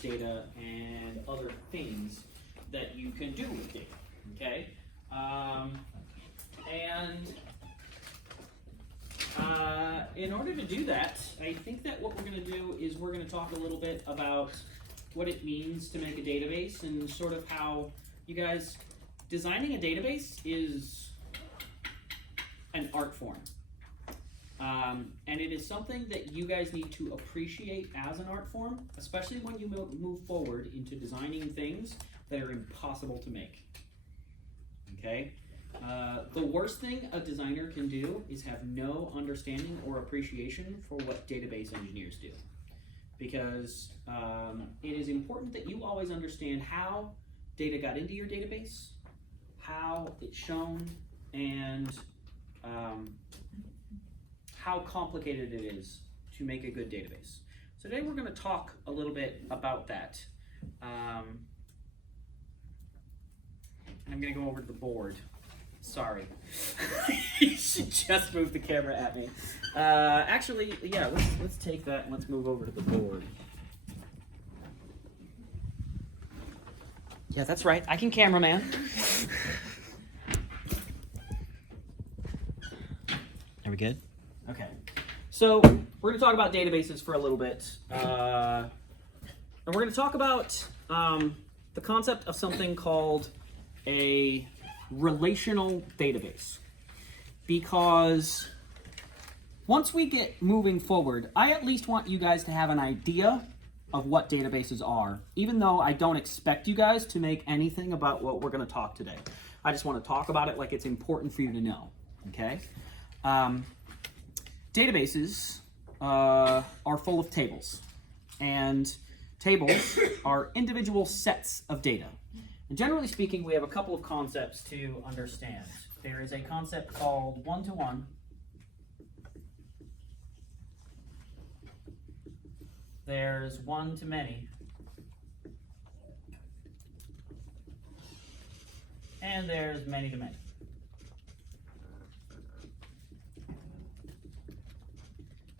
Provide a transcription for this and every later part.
data and other things that you can do with data, okay? In order to do that, I think that what we're going to do is we're going to talk a little bit about what it means to make a database and sort of how you guys, designing a database is an art form. And it is something that you guys need to appreciate as an art form, especially when you move forward into designing things that are impossible to make. Okay? The worst thing a designer can do is have no understanding or appreciation for what database engineers do. Because it is important that you always understand how data got into your database, how it's shown, and how complicated it is to make a good database. So today we're going to talk a little bit about that. I'm going to go over to the board. Sorry. You should just move the camera at me. Actually, yeah, let's take that and let's move over to the board. Yeah, that's right. I can cameraman. Are we good? Okay. So we're going to talk about databases for a little bit. And we're going to talk about the concept of something called a relational database. Because once we get moving forward, I at least want you guys to have an idea of what databases are, even though I don't expect you guys to make anything about what we're going to talk today. I just want to talk about it like it's important for you to know, okay? Databases are full of tables, and tables are individual sets of data. And generally speaking, we have a couple of concepts to understand. There is a concept called one-to-one. There's one-to-many. And there's many-to-many.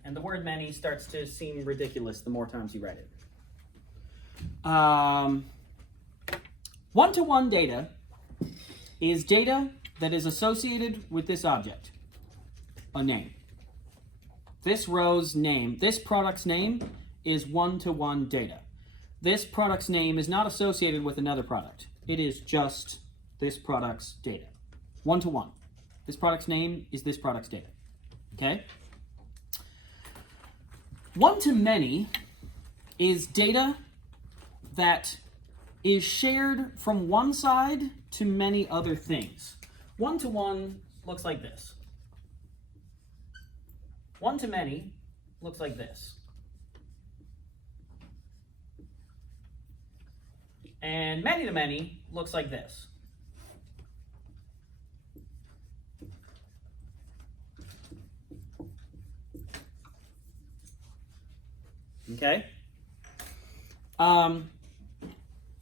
And the word many starts to seem ridiculous the more times you write it. One-to-one data is data that is associated with this object, a name. This row's name, this product's name is one-to-one data. This product's name is not associated with another product. It is just this product's data. One-to-one. This product's name is this product's data. Okay? One-to-many is data that is shared from one side to many other things. One-to-one looks like this. One-to-many looks like this. And many-to-many looks like this. Okay?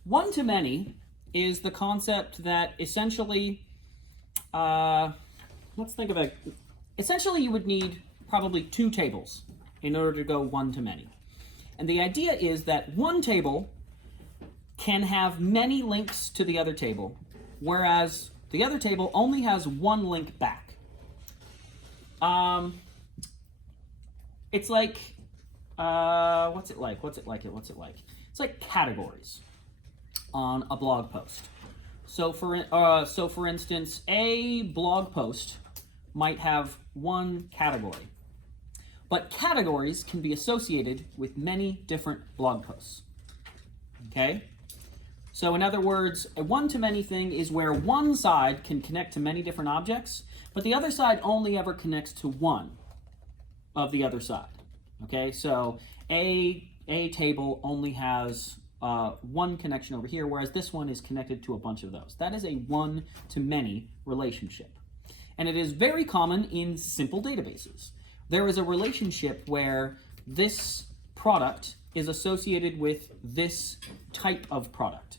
One-to-many is the concept that essentially, let's think of it. Essentially, you would need probably two tables in order to go one-to-many. And the idea is that one table can have many links to the other table, whereas the other table only has one link back. It's like, what's it like? It's like categories on a blog post. So for instance, a blog post might have one category, but categories can be associated with many different blog posts. Okay? So in other words, a one-to-many thing is where one side can connect to many different objects, but the other side only ever connects to one of the other side. Okay? So a table only has one connection over here, whereas this one is connected to a bunch of those. That is a one-to-many relationship. And it is very common in simple databases. There is a relationship where this product is associated with this type of product.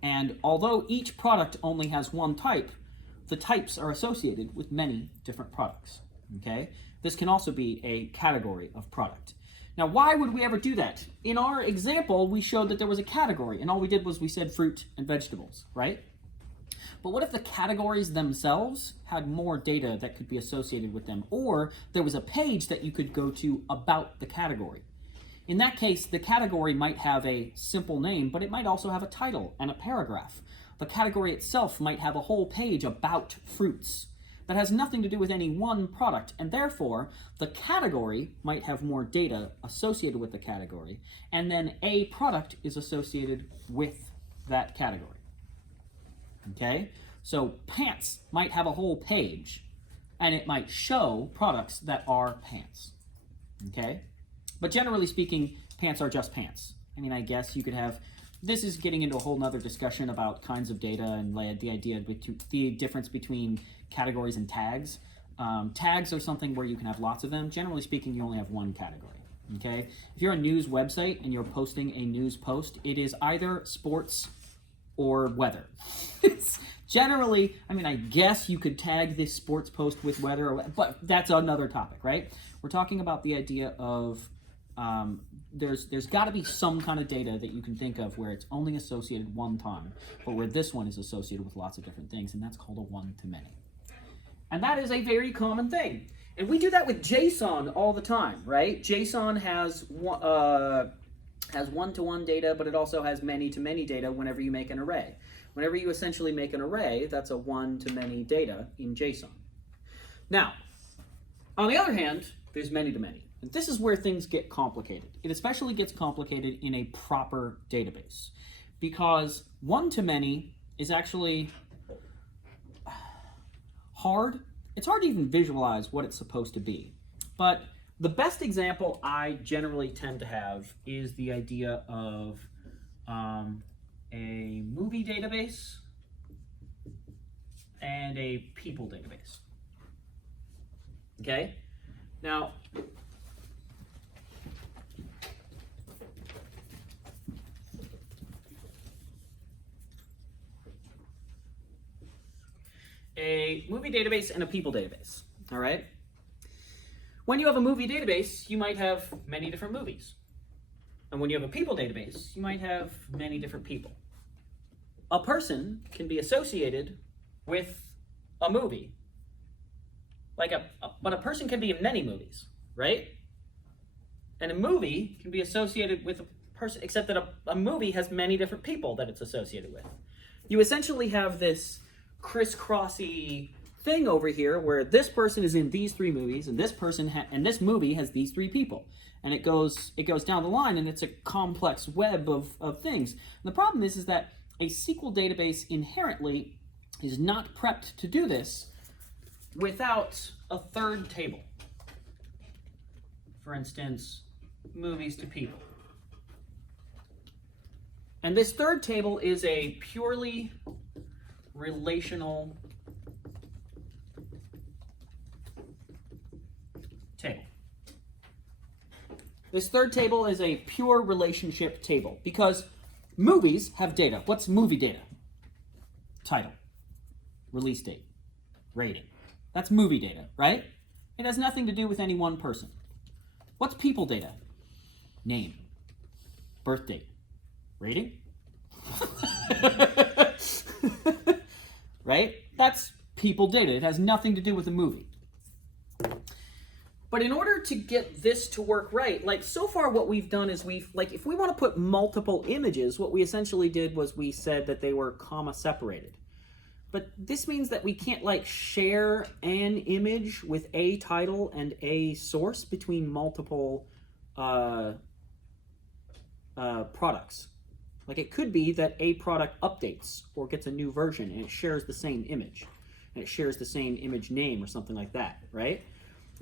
And although each product only has one type, the types are associated with many different products. Okay? This can also be a category of product. Now, why would we ever do that? In our example, we showed that there was a category, and all we did was we said fruit and vegetables, right? But what if the categories themselves had more data that could be associated with them, or there was a page that you could go to about the category? In that case, the category might have a simple name, but it might also have a title and a paragraph. The category itself might have a whole page about fruits that has nothing to do with any one product, and therefore the category might have more data associated with the category, and then a product is associated with that category. Okay? So pants might have a whole page, and it might show products that are pants. Okay? But generally speaking, pants are just pants. I mean, I guess you could have, this is getting into a whole nother discussion about kinds of data and the idea, the difference between categories and tags. Tags are something where you can have lots of them. Generally speaking, you only have one category, okay? If you're a news website and you're posting a news post, it is either sports or weather. It's generally, I mean, I guess you could tag this sports post with weather, but that's another topic, right? We're talking about the idea of there's got to be some kind of data that you can think of where it's only associated one time, but where this one is associated with lots of different things, and that's called a one-to-many. And that is a very common thing. And we do that with JSON all the time, right? JSON has one-to-one data, but it also has many-to-many data whenever you make an array. Whenever you essentially make an array, that's a one-to-many data in JSON. Now, on the other hand, there's many-to-many. And this is where things get complicated. It especially gets complicated in a proper database, because one-to-many is actually hard. It's hard to even visualize what it's supposed to be. But the best example I generally tend to have is the idea of a movie database and a people database. Okay? Now, a movie database and a people database, all right? When you have a movie database, you might have many different movies. And when you have a people database, you might have many different people. A person can be associated with a movie, but a person can be in many movies, right? And a movie can be associated with a person, except that a movie has many different people that it's associated with. You essentially have this crisscrossy thing over here where this person is in these three movies, and this person and this movie has these three people, and it goes down the line, and it's a complex web of things. And the problem is that a SQL database inherently is not prepped to do this without a third table. For instance, movies to people. And this third table is a purely relational table. This third table is a pure relationship table because movies have data. What's movie data? Title, release date, rating. That's movie data, right? It has nothing to do with any one person. What's people data? Name, birth date, rating. Right? That's people data. It has nothing to do with a movie. But in order to get this to work right, like so far what we've done is if we want to put multiple images, what we essentially did was we said that they were comma separated. But this means that we can't share an image with a title and a source between multiple products. It could be that a product updates or gets a new version and it shares the same image. And it shares the same image name or something like that, right?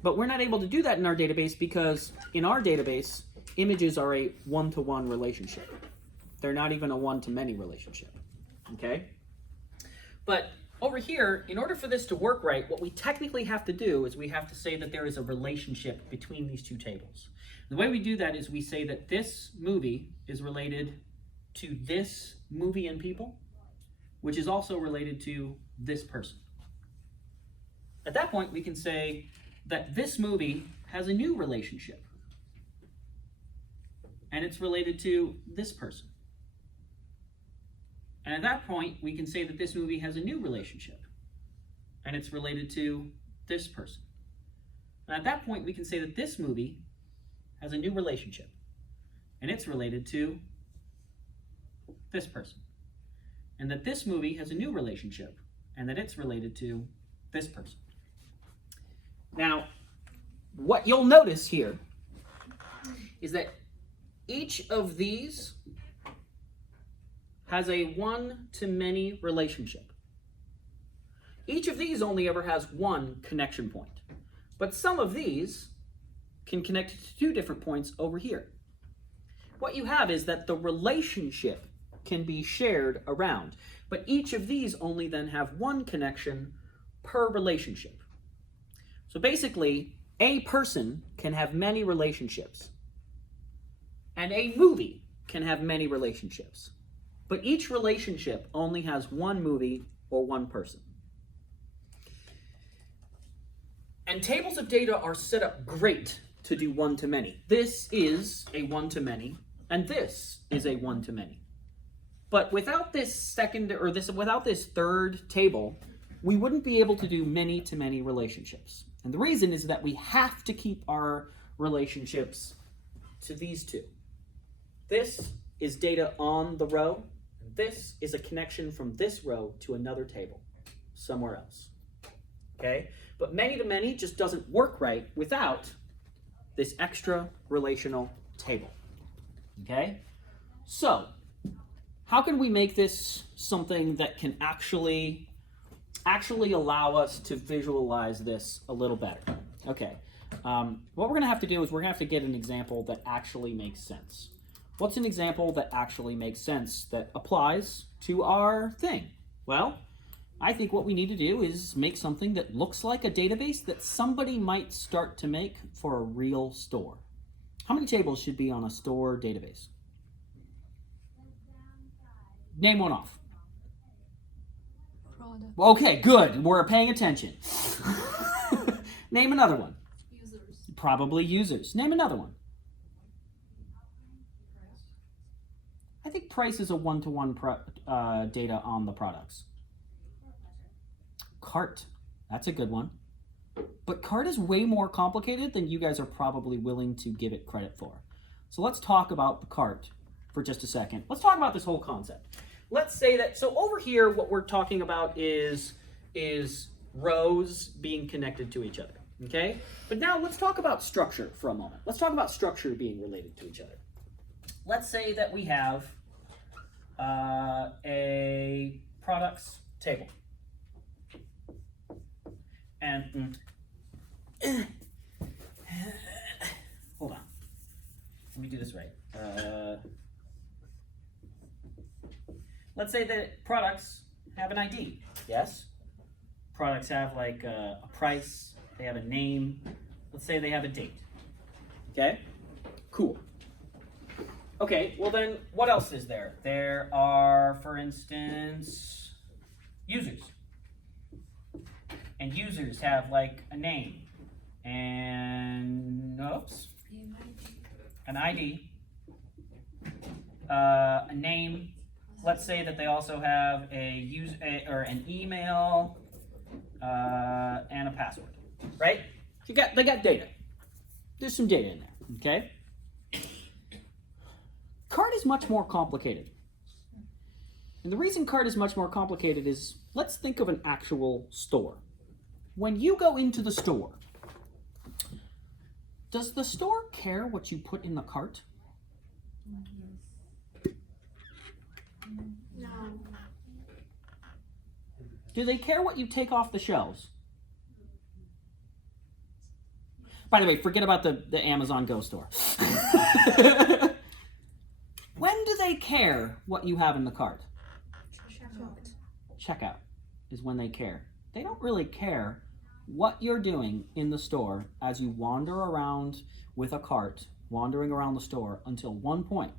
But we're not able to do that in our database because in our database, images are a one-to-one relationship. They're not even a one-to-many relationship, okay? But over here, in order for this to work right, what we technically have to do is we have to say that there is a relationship between these two tables. The way we do that is we say that this movie is related to this movie and people, which is also related to this person. At that point, we can say that this movie has a new relationship and it's related to this person. And at that point, we can say that this movie has a new relationship, and it's related to this person. And at that point, we can say that this movie has a new relationship, and it's related to this person. And that this movie has a new relationship, and that it's related to this person. Now, what you'll notice here is that each of these has a one-to-many relationship. Each of these only ever has one connection point. But some of these can connect to two different points over here. What you have is that the relationship can be shared around, but each of these only then have one connection per relationship. So basically, a person can have many relationships, and a movie can have many relationships, but each relationship only has one movie or one person. And tables of data are set up great to do one-to-many. This is a one-to-many, and this is a one-to-many. But without this without this third table, we wouldn't be able to do many-to-many relationships. And the reason is that we have to keep our relationships to these two. This is data on the row, and this is a connection from this row to another table somewhere else. Okay? But many-to-many just doesn't work right without this extra relational table. Okay? So, how can we make this something that can actually allow us to visualize this a little better? Okay. What we're going to have to do is we're going to have to get an example that actually makes sense. What's an example that actually makes sense that applies to our thing? Well, I think what we need to do is make something that looks like a database that somebody might start to make for a real store. How many tables should be on a store database? Name one off. Product. Okay, good. We're paying attention. Name another one. Users. Probably users. Name another one. I think price is a one-to-one data on the products. Cart. That's a good one. But cart is way more complicated than you guys are probably willing to give it credit for. So let's talk about the cart for just a second. Let's talk about this whole concept. Let's say that, so over here, what we're talking about is rows being connected to each other, okay? But now let's talk about structure for a moment. Let's talk about structure being related to each other. Let's say that we have a products table. And, hold on. Let me do this right. Let's say that products have an ID, yes? Products have like a price, they have a name. Let's say they have a date, okay? Cool. Okay, well then, what else is there? There are, for instance, users. And users have like a name and, oops, an ID, a name. Let's say that they also have an email and a password, right? They got data. There's some data in there, okay? Cart is much more complicated. And the reason cart is much more complicated is, let's think of an actual store. When you go into the store, does the store care what you put in the cart? No. Do they care what you take off the shelves? By the way, forget about the Amazon Go store. When do they care what you have in the cart? Checkout is when they care. They don't really care what you're doing in the store as you wander around with a cart, wandering around the store until one point,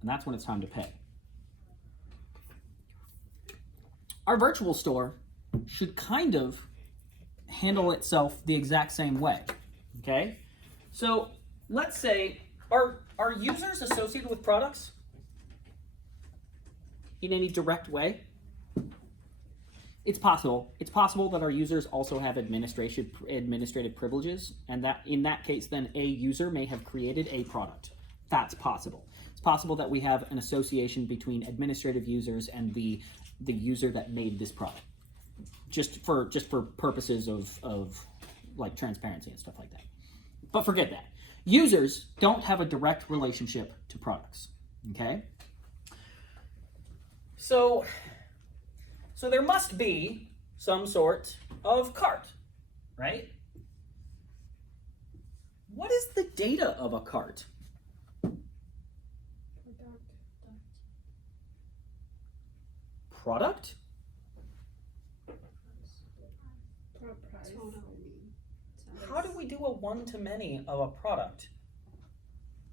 and that's when it's time to pay. Our virtual store should kind of handle itself the exact same way, okay? So let's say our Are users associated with products in any direct way? It's possible. It's possible that our users also have administrative privileges, and that in that case, then a user may have created a product. That's possible. It's possible that we have an association between administrative users and the user that made this product, just for purposes of like transparency and stuff like that. But forget that. Users don't have a direct relationship to products. Okay. So there must be some sort of cart, right? What is the data of a cart? Product? How do we do a one-to-many of a product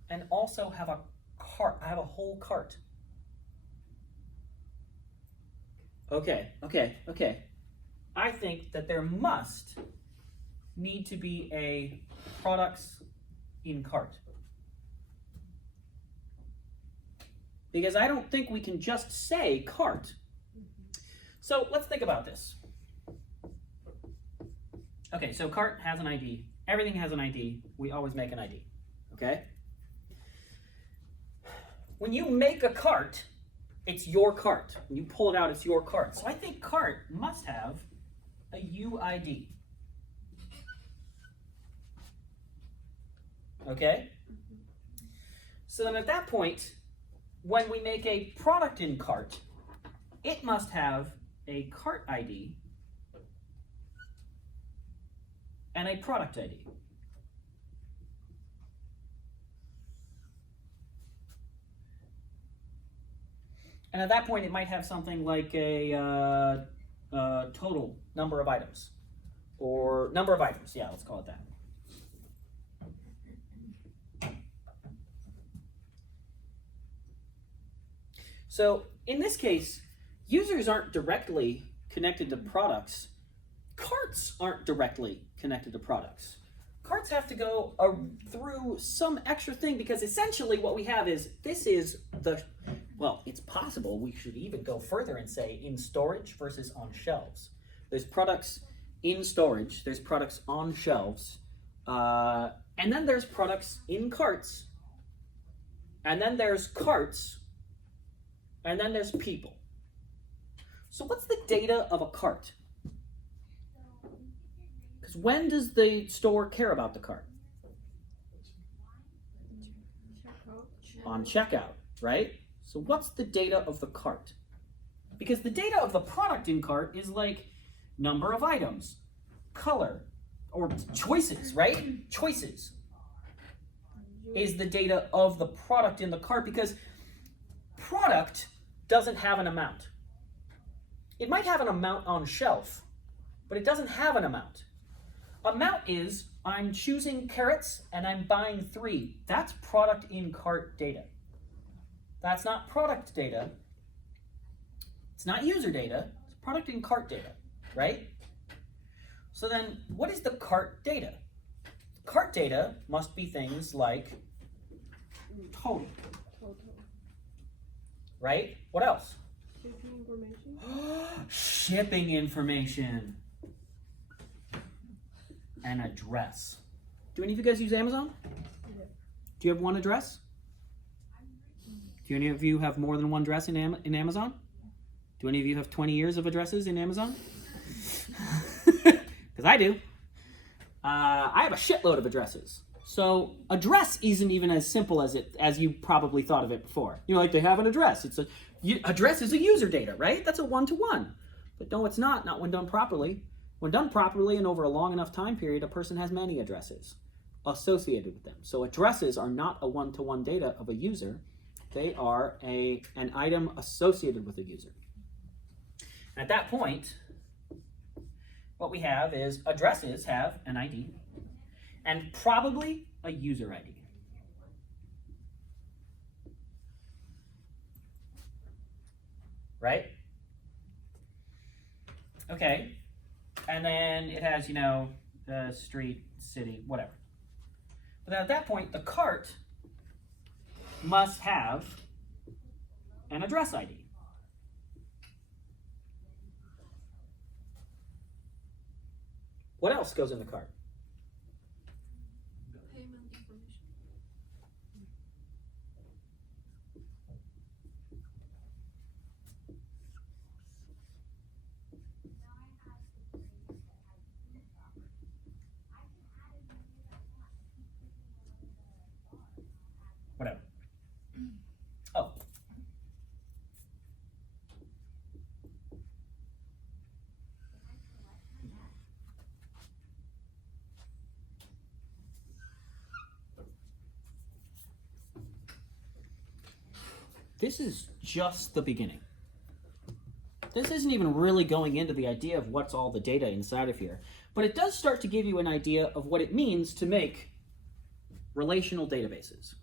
and also have a cart? I have a whole cart. Okay. I think that there must need to be a products in cart. Because I don't think we can just say cart. So let's think about this. Okay, so cart has an ID. Everything has an ID. We always make an ID. Okay? When you make a cart, it's your cart. When you pull it out, it's your cart. So I think cart must have a UID. Okay? So then at that point, when we make a product in cart, it must have a cart ID and a product ID. And at that point, it might have something like a total number of items, or number of items. Yeah, let's call it that. So in this case, users aren't directly connected to products. Carts aren't directly connected to products. Carts have to go through some extra thing, because essentially what we have is, this is the, well, it's possible we should even go further and say in storage versus on shelves. There's products in storage, there's products on shelves, and then there's products in carts, and then there's carts, and then there's people. So what's the data of a cart? Because when does the store care about the cart? On checkout, right? So what's the data of the cart? Because the data of the product in cart is like number of items, color, or choices, right? Choices is the data of the product in the cart, because product doesn't have an amount. It might have an amount on shelf, but it doesn't have an amount. Amount is, I'm choosing carrots and I'm buying 3. That's product in cart data. That's not product data. It's not user data. It's product in cart data, right? So then, what is the cart data? Cart data must be things like total. Right? What else? Shipping information. Shipping information. And address. Do any of you guys use Amazon? Yeah. Do you have one address? Do any of you have more than one address in Amazon? Do any of you have 20 years of addresses in Amazon? Because I do. I have a shitload of addresses. So address isn't even as simple as you probably thought of it before. You're like, they have an address. Address is a user data, right? That's a one-to-one. But no, it's not when done properly. When done properly and over a long enough time period, a person has many addresses associated with them. So addresses are not a one-to-one data of a user. They are an item associated with a user. And at that point, what we have is addresses have an ID and probably a user ID. Right? Okay. And then it has, street, city, whatever. But then at that point, the cart must have an address ID. What else goes in the cart? Payment information. Whatever. Oh. This is just the beginning. This isn't even really going into the idea of what's all the data inside of here, but it does start to give you an idea of what it means to make relational databases.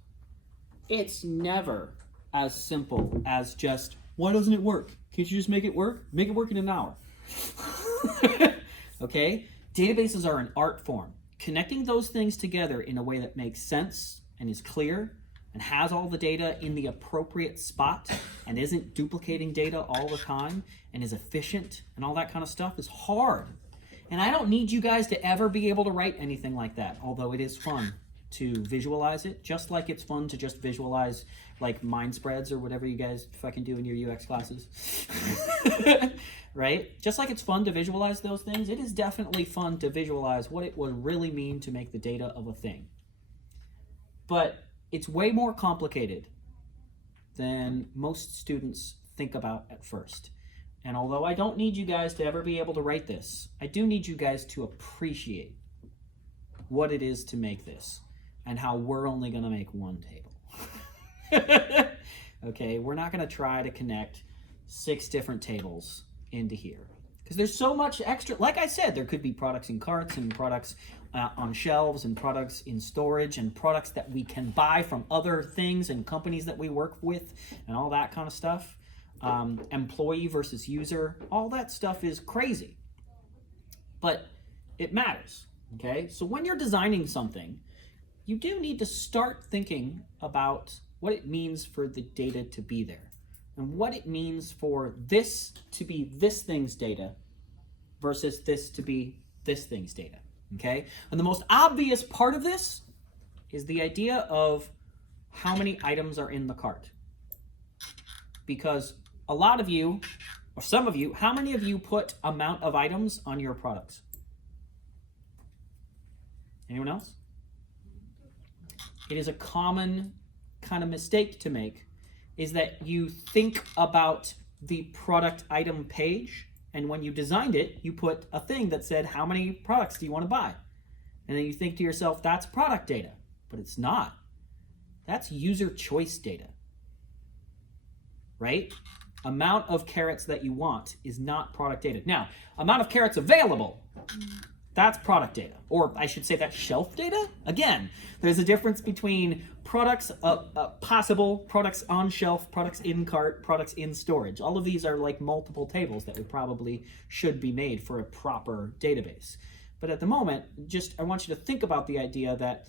It's never as simple as just, why doesn't it work? Can't you just make it work? Make it work in an hour. Okay? Databases are an art form. Connecting those things together in a way that makes sense and is clear and has all the data in the appropriate spot and isn't duplicating data all the time and is efficient and all that kind of stuff is hard. And I don't need you guys to ever be able to write anything like that, although it is fun to visualize it, just like it's fun to just visualize like mind spreads or whatever you guys fucking do in your UX classes. Right? Just like it's fun to visualize those things, it is definitely fun to visualize what it would really mean to make the data of a thing. But it's way more complicated than most students think about at first. And although I don't need you guys to ever be able to write this, I do need you guys to appreciate what it is to make this and how we're only going to make one table. Okay, we're not going to try to connect 6 different tables into here because there's so much extra. Like I said, there could be products in carts and products on shelves and products in storage and products that we can buy from other things and companies that we work with and all that kind of stuff. Employee versus user, all that stuff is crazy, but it matters. Okay, so when you're designing something, you do need to start thinking about what it means for the data to be there and what it means for this to be this thing's data versus this to be this thing's data. Okay, and the most obvious part of this is the idea of how many items are in the cart. Because a lot of you, or some of you, how many of you put amount of items on your products? Anyone else? It is a common kind of mistake to make, is that you think about the product item page, and when you designed it, you put a thing that said, how many products do you want to buy? And then you think to yourself, that's product data, but it's not. That's user choice data, right? Amount of carrots that you want is not product data. Now, amount of carrots available, that's product data, or I should say that's shelf data. Again, there's a difference between products, possible products on shelf, products in cart, products in storage. All of these are like multiple tables that we probably should be made for a proper database. But at the moment, I want you to think about the idea that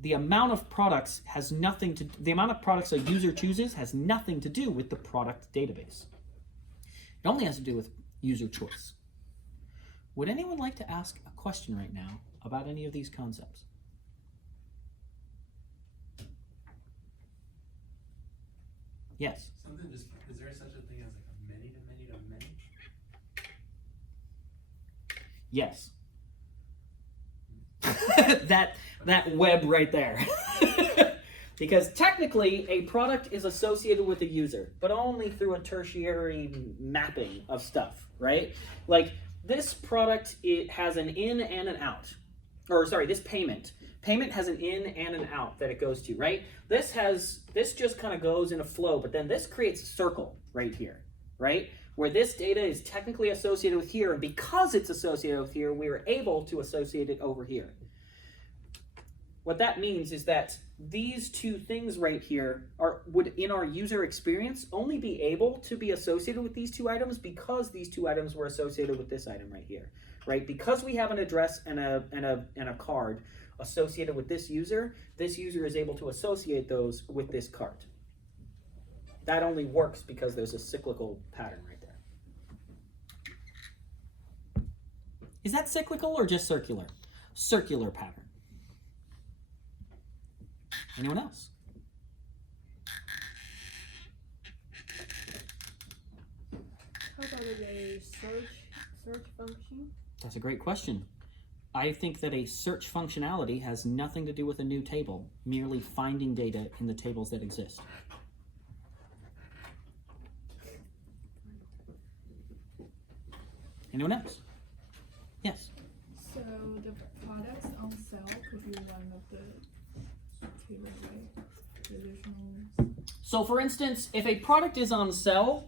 the amount of products has nothing to, the amount of products a user chooses has nothing to do with the product database. It only has to do with user choice. Would anyone like to ask a question right now about any of these concepts? Yes? Something just, is there such a thing as like a many to many to many? Yes. that web right there. Because technically a product is associated with a user, but only through a tertiary mapping of stuff, right? Like this product, it has an in and an out. Or sorry, this payment. Payment has an in and an out that it goes to, right? This just kind of goes in a flow, but then this creates a circle right here, right? Where this data is technically associated with here, and because it's associated with here, we are able to associate it over here. What that means is that these two things right here would, in our user experience, only be able to be associated with these two items because these two items were associated with this item right here, right? Because we have an address and a card associated with this user is able to associate those with this cart. That only works because there's a cyclical pattern right there. Is that cyclical or just circular? Circular pattern. Anyone else? How about a search function? That's a great question. I think that a search functionality has nothing to do with a new table, merely finding data in the tables that exist. Anyone else? Yes. So the products on sale could be one of the table, right? Traditional. So for instance, if a product is on sale,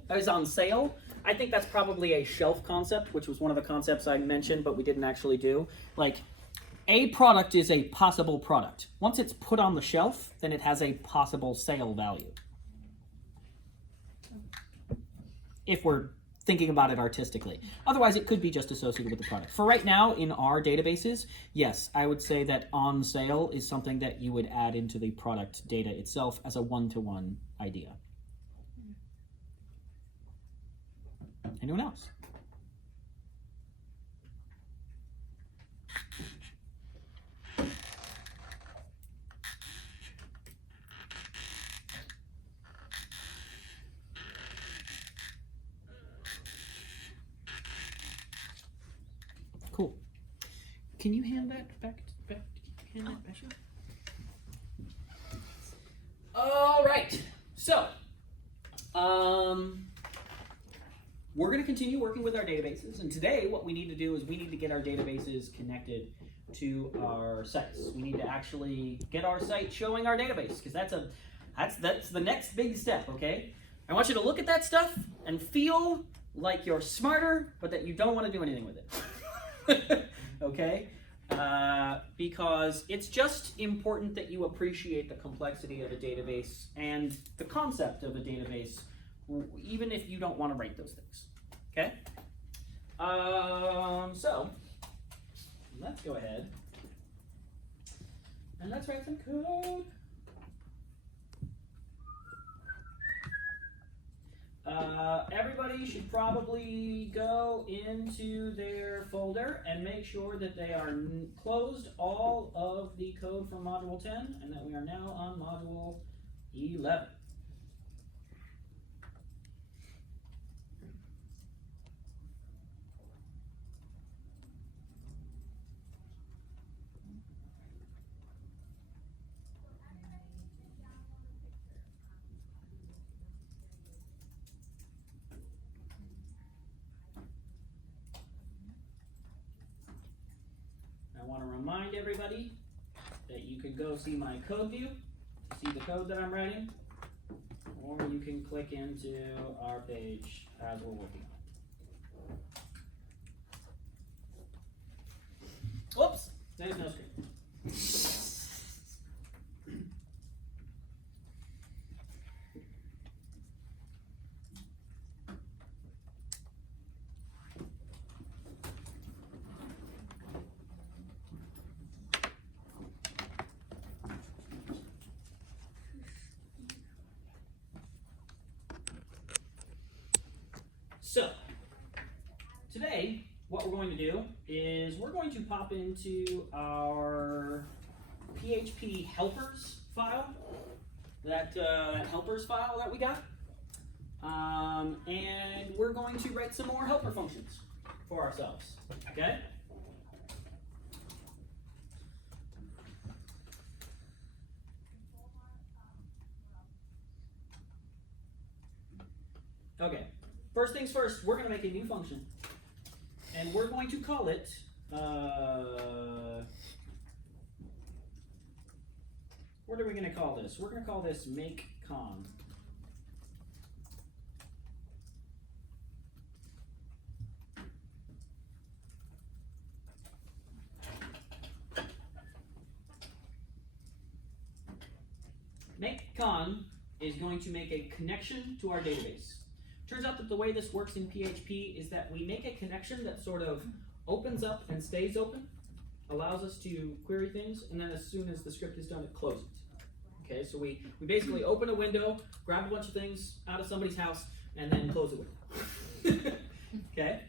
I think that's probably a shelf concept, which was one of the concepts I mentioned, but we didn't actually do. Like, a product is a possible product. Once it's put on the shelf, then it has a possible sale value. If we're thinking about it artistically. Otherwise, it could be just associated with the product. For right now, in our databases, yes, I would say that on sale is something that you would add into the product data itself as a one-to-one idea. Anyone else? Cool. Can you hand that back? Hand that back? All right. So, we're going to continue working with our databases, and today what we need to do is we need to get our databases connected to our sites. We need to actually get our site showing our database, because that's the next big step. Okay. I want you to look at that stuff and feel like you're smarter, but that you don't want to do anything with it. Okay? Because it's just important that you appreciate the complexity of a database and the concept of a database, even if you don't want to write those things. Okay? So, let's go ahead and let's write some code. Everybody should probably go into their folder and make sure that they are closed all of the code from Module 10 and that we are now on Module 11. I want to remind everybody that you can go see my code view to see the code that I'm writing, or you can click into our page as we're working on it. Whoops, there's no screen. So, today, what we're going to do is we're going to pop into our PHP helpers file, that helpers file that we got, and we're going to write some more helper functions for ourselves, okay? Okay. First things first, we're going to make a new function, and we're going to call it, what are we going to call this? We're going to call this makeCon. MakeCon is going to make a connection to our database. Turns out that the way this works in PHP is that we make a connection that sort of opens up and stays open. allows us to query things, and then as soon as the script is done, it closes. Okay, so we basically open a window, grab a bunch of things out of somebody's house, and then close the window. Okay?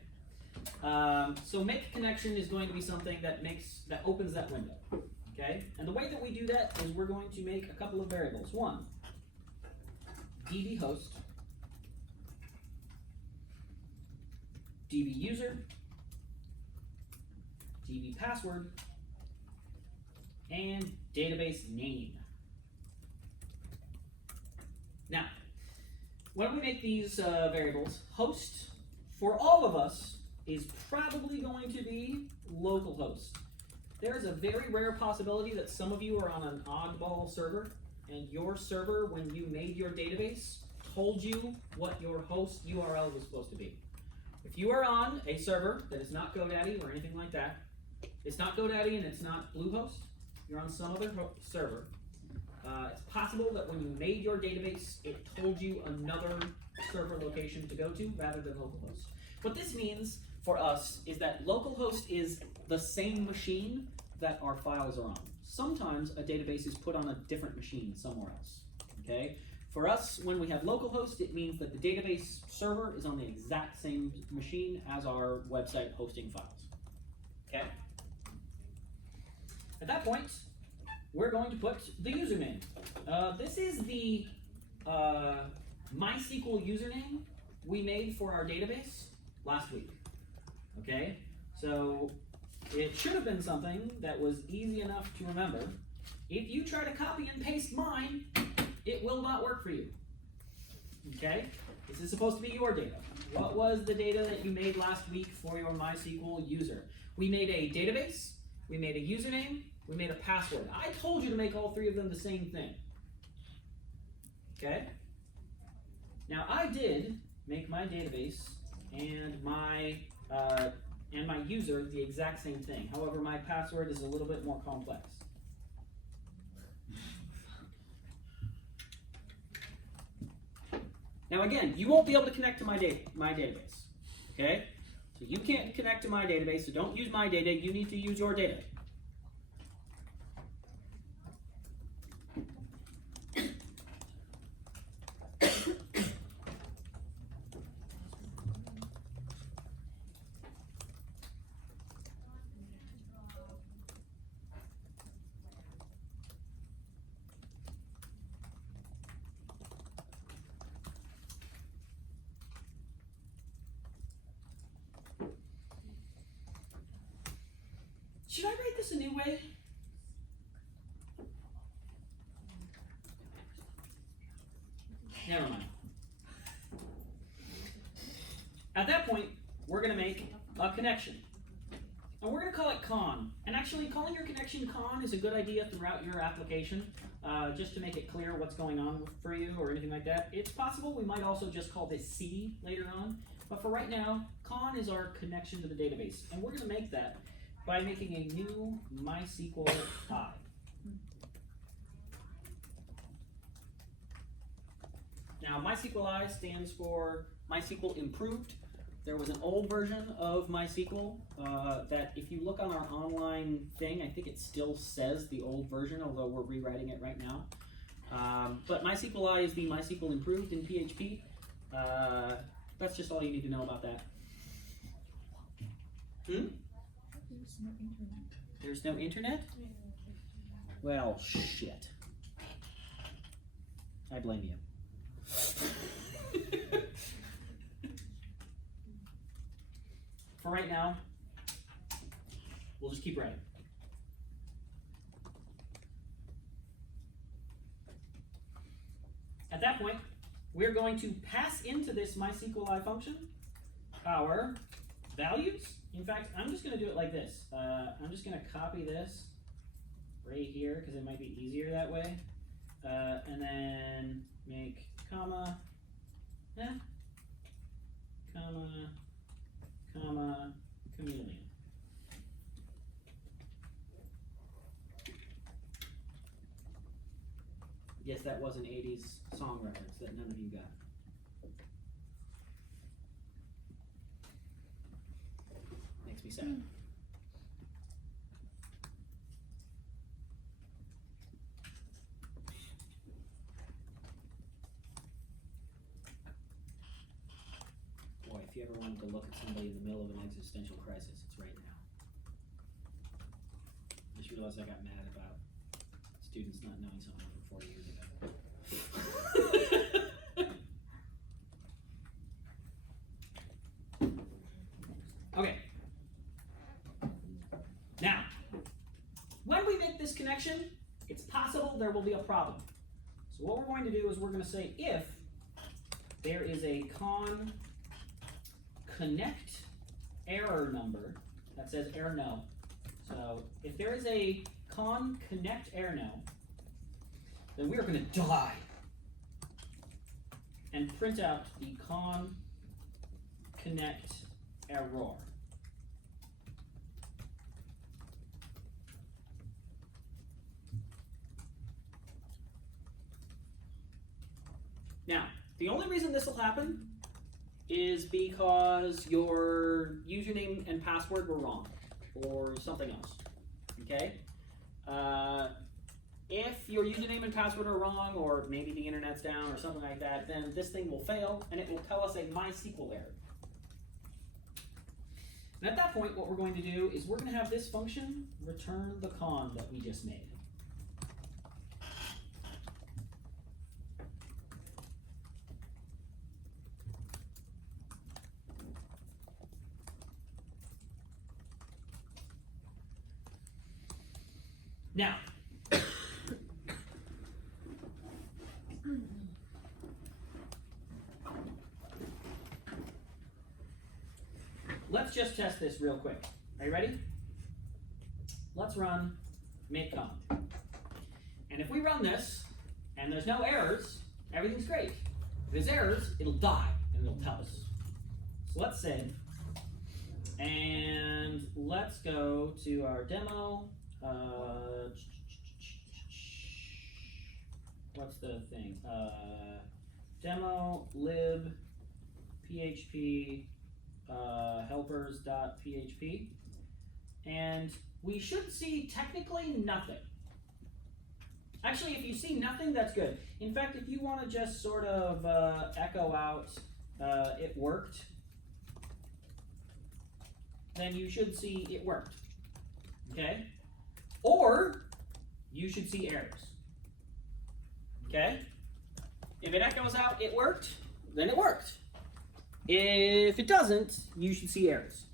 So make a connection is going to be something that opens that window. Okay? And the way that we do that is we're going to make a couple of variables. One, db host, db user, db password, and database name. Now, when we make these variables, host for all of us is probably going to be localhost. There's a very rare possibility that some of you are on an oddball server, and your server, when you made your database, told you what your host URL was supposed to be. If you are on a server that is not GoDaddy or anything like that, it's not GoDaddy and it's not Bluehost, you're on some other server, it's possible that when you made your database, it told you another server location to go to rather than localhost. What this means for us is that localhost is the same machine that our files are on. Sometimes a database is put on a different machine somewhere else. Okay? For us, when we have localhost, it means that the database server is on the exact same machine as our website hosting files. Okay? At that point, we're going to put the username. This is the MySQL username we made for our database last week. Okay, so it should have been something that was easy enough to remember. If you try to copy and paste mine, it will not work for you. Okay, this is supposed to be your data. What was the data that you made last week for your MySQL user? We made a database, we made a username, we made a password. I told you to make all three of them the same thing. Okay? Now I did make my database and my user the exact same thing. However, my password is a little bit more complex. Now again, you won't be able to connect to my database. Okay? So you can't connect to my database, so don't use my data, you need to use your data. Should I write this a new way? Never mind. At that point, we're going to make a connection. And we're going to call it con. And actually, calling your connection con is a good idea throughout your application, just to make it clear what's going on for you or anything like that. It's possible we might also just call this C later on. But for right now, con is our connection to the database. And we're going to make that by making a new MySQL I. Now, MySQL I stands for MySQL Improved. There was an old version of MySQL that if you look on our online thing, I think it still says the old version, although we're rewriting it right now. But MySQL I is the MySQL Improved in PHP. That's just all you need to know about that. There's no internet. There's no internet? Well, shit. I blame you. For right now, we'll just keep writing. At that point, we're going to pass into this MySQL I function our values. In fact, I'm just going to do it like this. I'm just going to copy this right here because it might be easier that way. And then make comma, comma, chameleon. Yes, that was an 80s song reference that none of you got. Makes me sad. if you ever wanted to look at somebody in the middle of an existential crisis, it's right now. I just realized I got mad about students not knowing something from 40 years ago. Okay. Now, when we make this connection, it's possible there will be a problem. So what we're going to do is we're going to say if there is a connect error number that says error no. So if there is a connect error no, then we are going to die and print out the connect error. Now, the only reason this will happen is because your username and password were wrong, or something else, okay? If your username and password are wrong, or maybe the internet's down, or something like that, then this thing will fail, and it will tell us a MySQL error. And at that point, what we're going to do is we're going to have this function return the con that we just made. Now, let's just test this real quick. Are you ready? Let's run make-con. And if we run this, and there's no errors, everything's great. If there's errors, it'll die, and it'll tell us. So let's save. And let's go to our demo. What's the thing? Demo lib php helpers.php, and we should see technically nothing. Actually, if you see nothing, that's good. In fact, if you want to just sort of echo out it worked, then you should see it worked. Okay? Or you should see errors. Okay? If it echoes out it worked, then it worked. If it doesn't, you should see errors.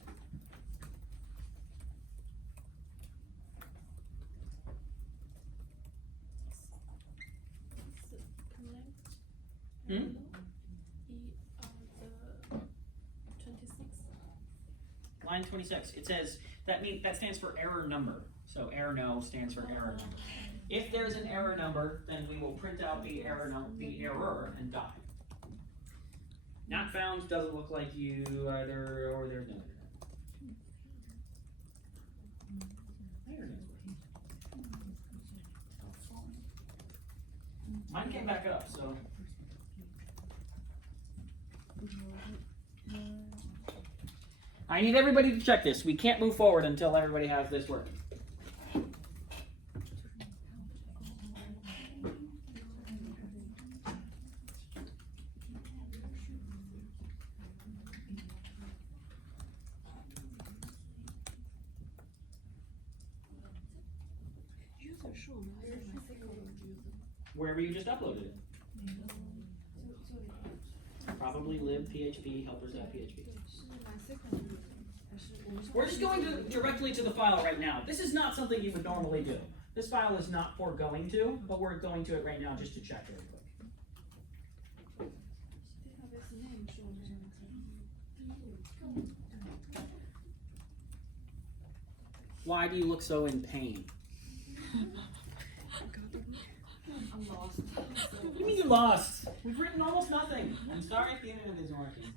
Hmm? Line 26. It says that stands for error number. So error no stands for error number. If there's an error number, then we will print out the error and die. Not found doesn't look like you either, or there's no internet. Mine came back up, so. I need everybody to check this. We can't move forward until everybody has this working. Wherever you just uploaded it. Probably lib php helpers.php. We're just going directly to the file right now. This is not something you would normally do. This file is not for going to, but we're going to it right now just to check really quick. Why do you look so in pain? I'm lost. What do you mean you lost? We've written almost nothing. I'm sorry if the internet isn't working.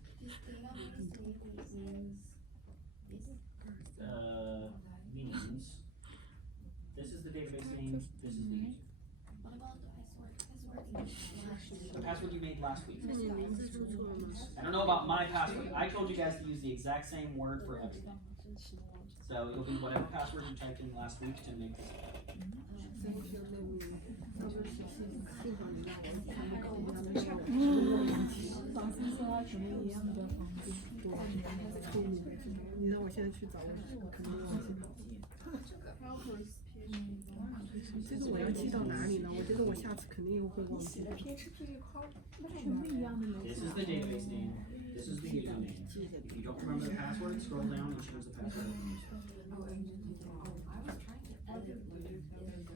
Means this is the database name, this is the user. What about the password? The password you made last week. I don't know about my password. I told you guys to use the exact same word for everything. So it'll be whatever password you typed in last week to make this. 老师说可能一样比较方便。你让我现在去找，我肯定忘记了。这个我要记到哪里呢？我觉得我下次肯定又会忘记。全部一样的游 This 戏 is the database name. This is the username. If you don't remember the password, scroll down and choose the password.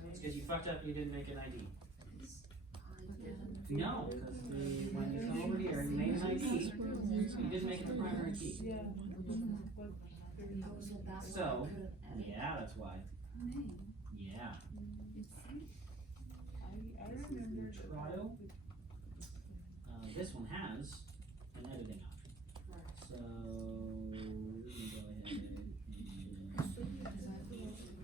It's because you fucked up. You didn't make an ID. No, because when you come over here, you made an ID. You didn't make it the primary key. So, yeah, that's why. Yeah. I remember. Trial. This one has an editing option. So we can go ahead and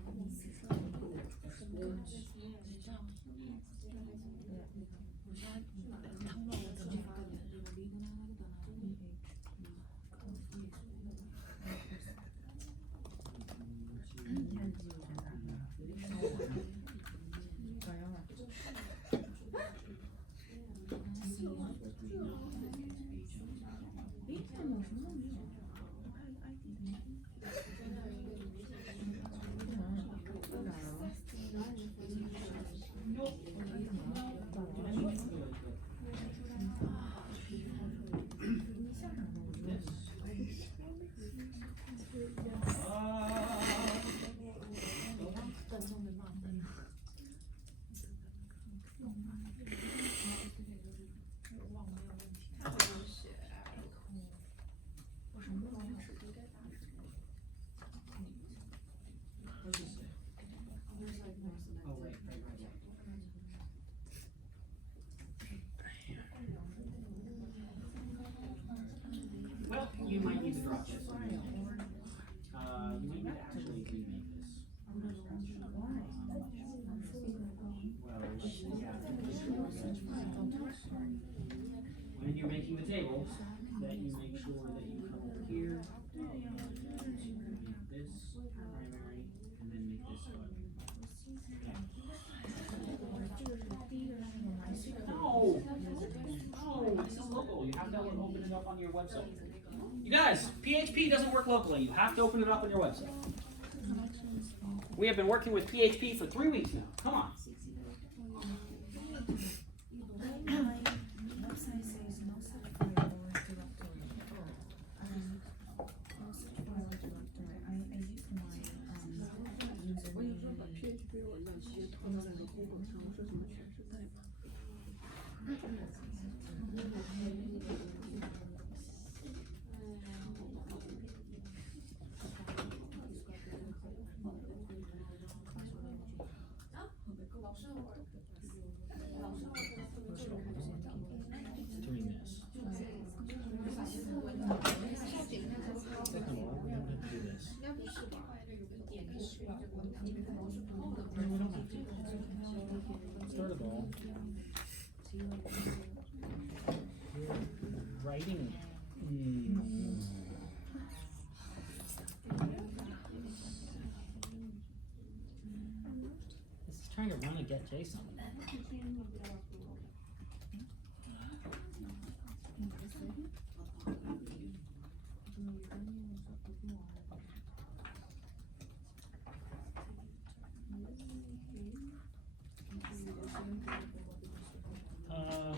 well, you might need to drop this. You might need to actually remake this. When you're making the tables, that you make sure that you come over here, make this primary, and then make this secondary. No! No, this is local. You have to open it up on your website. You guys, PHP doesn't work locally. You have to open it up on your website. We have been working with PHP for 3 weeks now. Come on. Doing this. Do this. Third of all, you're writing. This is trying to run a get JSON.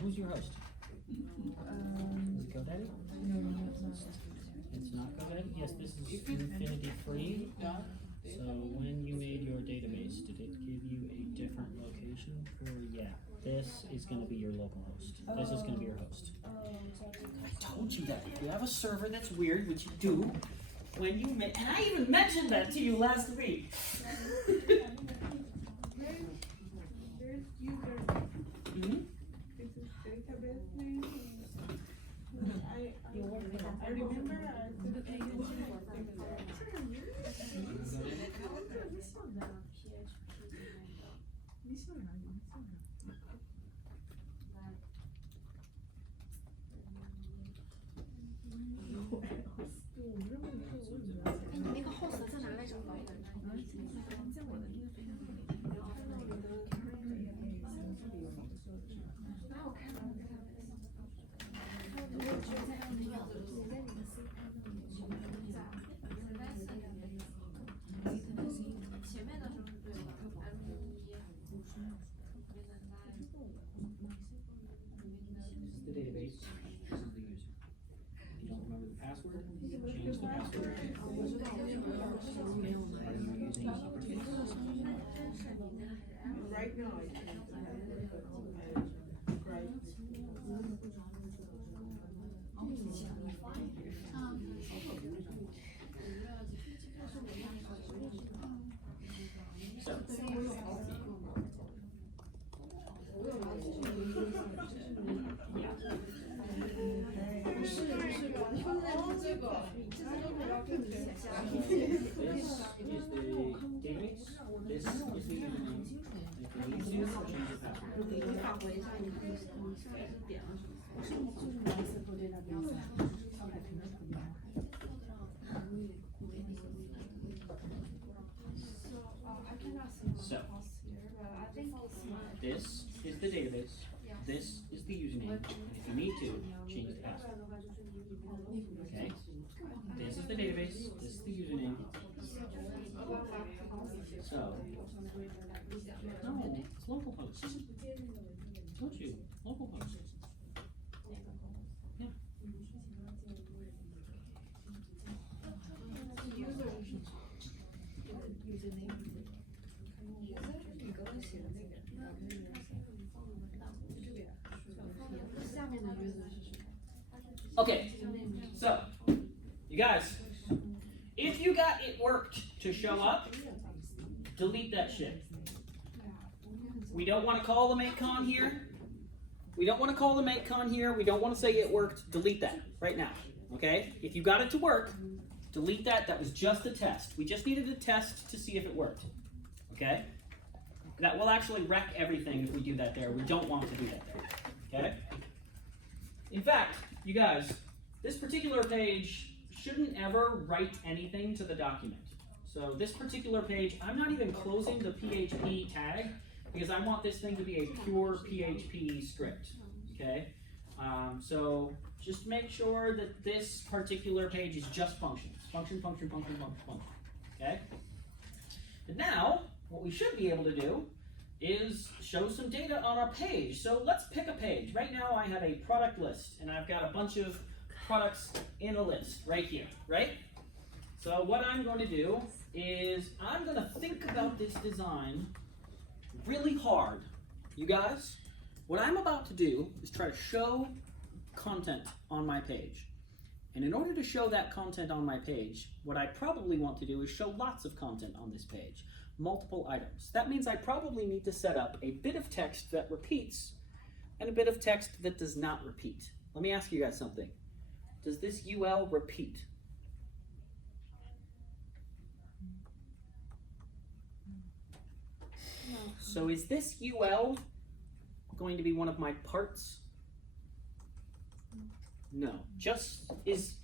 Who's your host? Is it GoDaddy? No, it's not. It's not GoDaddy? Yes, this is Infinity free. So when you made your database, did it give you a different location? Or yeah, this is going to be your local host. This is going to be your host. I told you that. If you have a server that's weird, which you do, when you and I even mentioned that to you last week. There's user. Hmm? This is database name. I remember I couldn't Right now, I can't. Right. So, this is the database. This is the username. If you need to, change your password. So, this is the database. This is the username. And if you need to, change the password. Okay? This is the database. This is the username. So, no, it's local host. Don't you? Local host. Yeah. Okay, so, you guys, if you got it worked to show up, delete that shit. We don't want to call the makecon here. We don't want to call the makecon here. We don't want to say it worked. Delete that right now, okay? If you got it to work, delete that. That was just a test. We just needed a test to see if it worked, okay? That will actually wreck everything if we do that there. We don't want to do that there, okay? In fact, you guys, this particular page shouldn't ever write anything to the document. So this particular page, I'm not even closing the PHP tag because I want this thing to be a pure PHP script, okay? So just make sure that this particular page is just functions. Function, function, function, function, function, okay? And now, what we should be able to do is show some data on our page. So let's pick a page. Right now I have a product list and I've got a bunch of products in a list right here, right? So what I'm going to do is I'm going to think about this design really hard. You guys, what I'm about to do is try to show content on my page. And in order to show that content on my page, what I probably want to do is show lots of content on this page. Multiple items. That means I probably need to set up a bit of text that repeats and a bit of text that does not repeat. Let me ask you guys something. Does this UL repeat? No. So is this UL going to be one of my parts? No. Just is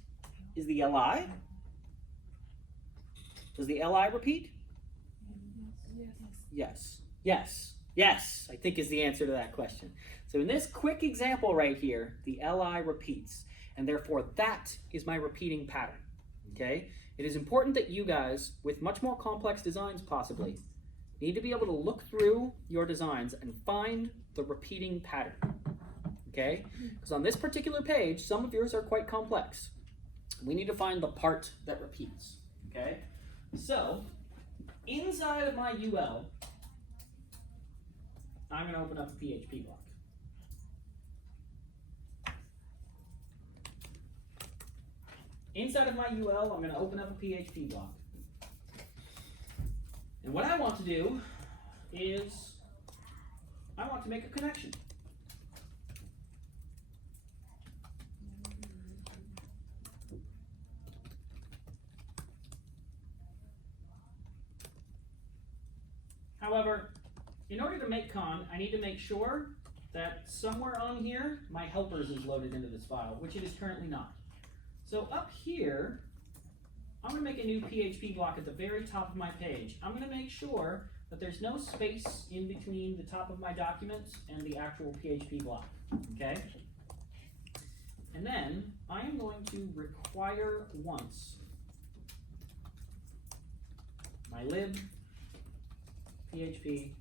the LI? Does the LI repeat? Yes. Yes. Yes, I think is the answer to that question. So in this quick example right here, the LI repeats, and therefore that is my repeating pattern, okay? It is important that you guys, with much more complex designs possibly, need to be able to look through your designs and find the repeating pattern, okay? Because on this particular page, some of yours are quite complex. We need to find the part that repeats, okay? So, inside of my UL, I'm going to open up a PHP block. Inside of my UL, I'm going to open up a PHP block. And what I want to do is, I want to make a connection. However, in order to make con, I need to make sure that somewhere on here, my helpers is loaded into this file, which it is currently not. So up here, I'm going to make a new PHP block at the very top of my page. I'm going to make sure that there's no space in between the top of my document and the actual PHP block, okay? And then I am going to require once my lib PHP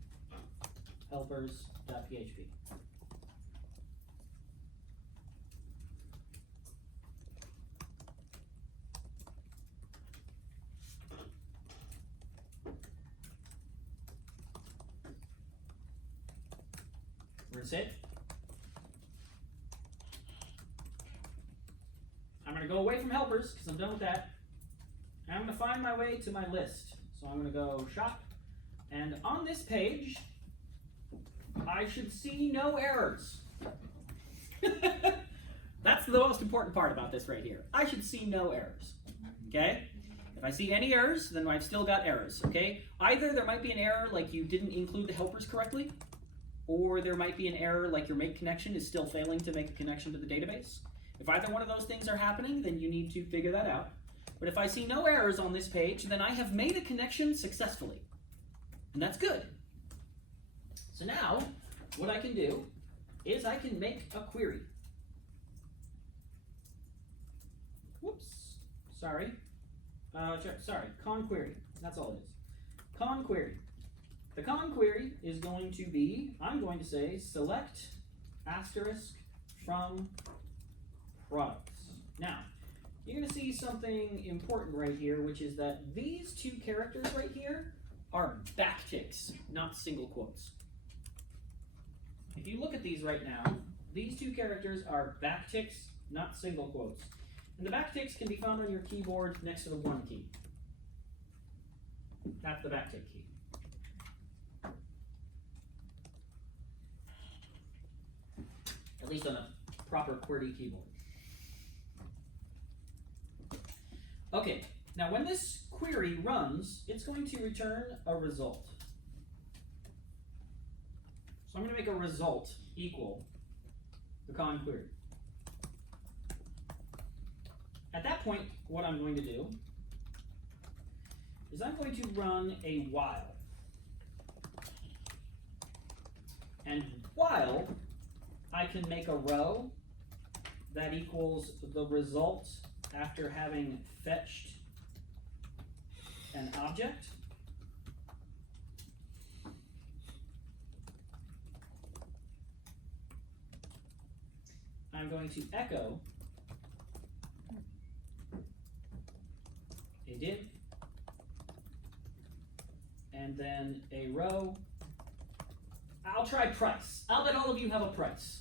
helpers.php. going to say it. I'm going to go away from helpers because I'm done with that. And I'm going to find my way to my list. So I'm going to go shop. And on this page, I should see no errors. That's the most important part about this right here. I should see no errors. Okay? If I see any errors, then I've still got errors. Okay? Either there might be an error like you didn't include the helpers correctly, or there might be an error like your make connection is still failing to make a connection to the database. If either one of those things are happening, then you need to figure that out. But if I see no errors on this page, then I have made a connection successfully. And that's good. So now, what I can do is I can make a query. Whoops, sorry. Sorry, con query. That's all it is. Con query. The con query is going to be, I'm going to say, select asterisk from products. Now, you're going to see something important right here, which is that these two characters right here are backticks, not single quotes. If you look at these right now, these two characters are backticks, not single quotes. And the backticks can be found on your keyboard next to the 1 key. That's the backtick key. At least on a proper QWERTY keyboard. Okay, now when this query runs, it's going to return a result. So I'm going to make a result equal the con query. At that point, what I'm going to do is I'm going to run a while. And while I can make a row that equals the result after having fetched an object. I'm going to echo a div, and then a row. I'll try price. I'll bet all of you have a price.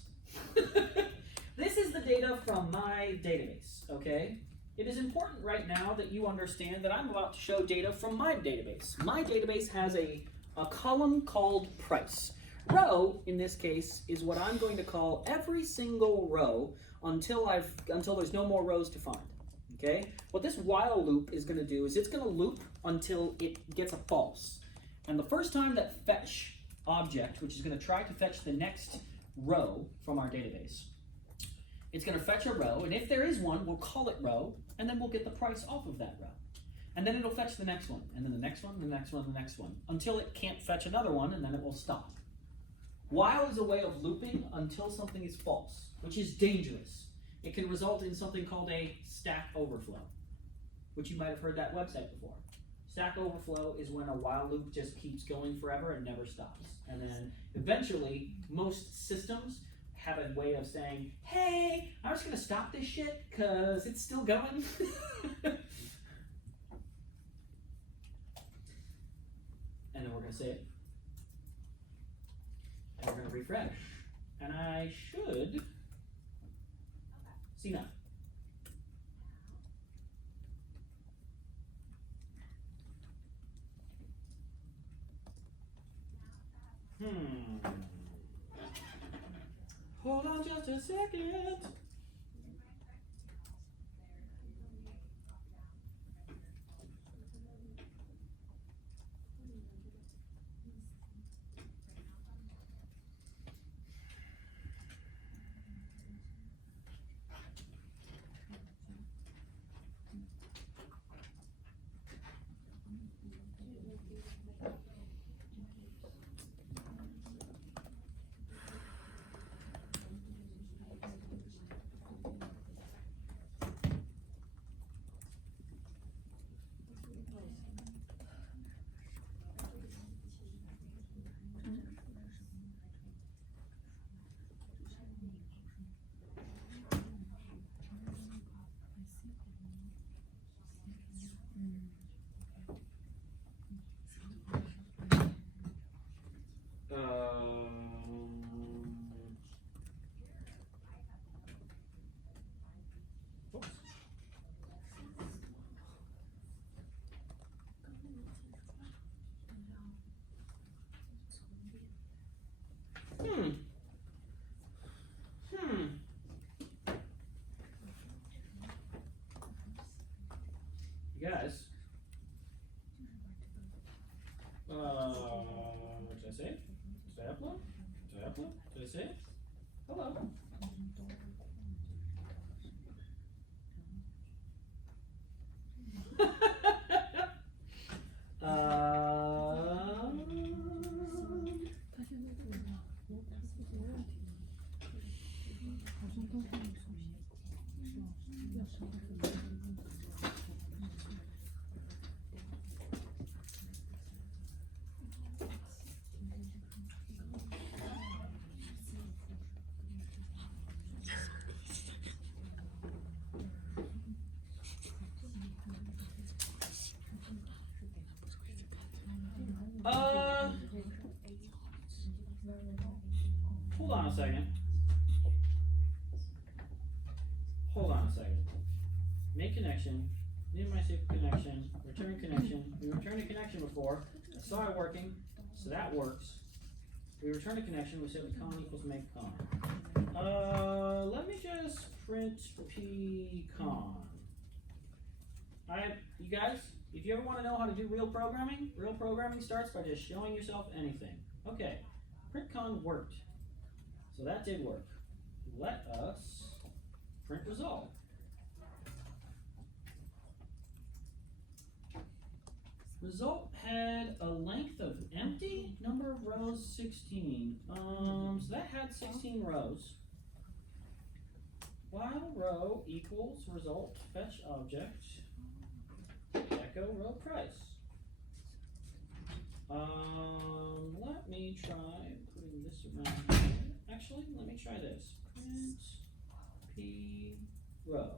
This is the data from my database, okay? It is important right now that you understand that I'm about to show data from my database. My database has a column called price. Row, in this case, is what I'm going to call every single row until there's no more rows to find. Okay? What this while loop is going to do is it's going to loop until it gets a false. And the first time that fetch object, which is going to try to fetch the next row from our database, it's going to fetch a row, and if there is one, we'll call it row, and then we'll get the price off of that row. And then it'll fetch the next one, and then the next one, the next one, the next one, until it can't fetch another one, and then it will stop. While is a way of looping until something is false, which is dangerous. It can result in something called a stack overflow, which you might have heard that website before. Stack overflow is when a while loop just keeps going forever and never stops. And then eventually, most systems have a way of saying, hey, I'm just going to stop this shit because it's still going. And then we're going to say it. And we're going to refresh. And I should see now. Hold on just a second. You guys. Did I say it? Did I upload? Did I upload? Did I say it? Hello. Hold on a second. Hold on a second. Make connection. Need my safe connection. Return connection. We returned a connection before. I saw it working, so that works. We returned a connection. We said the con equals make con. Let me just print pcon. You guys, if you ever want to know how to do real programming starts by just showing yourself anything. Okay, printcon worked. So that did work. Let us print result. Result had a length of empty, number of rows 16. So that had 16 rows. While row equals result fetch object echo row price. Let me try putting this around here. Actually, let me try this. Print p row.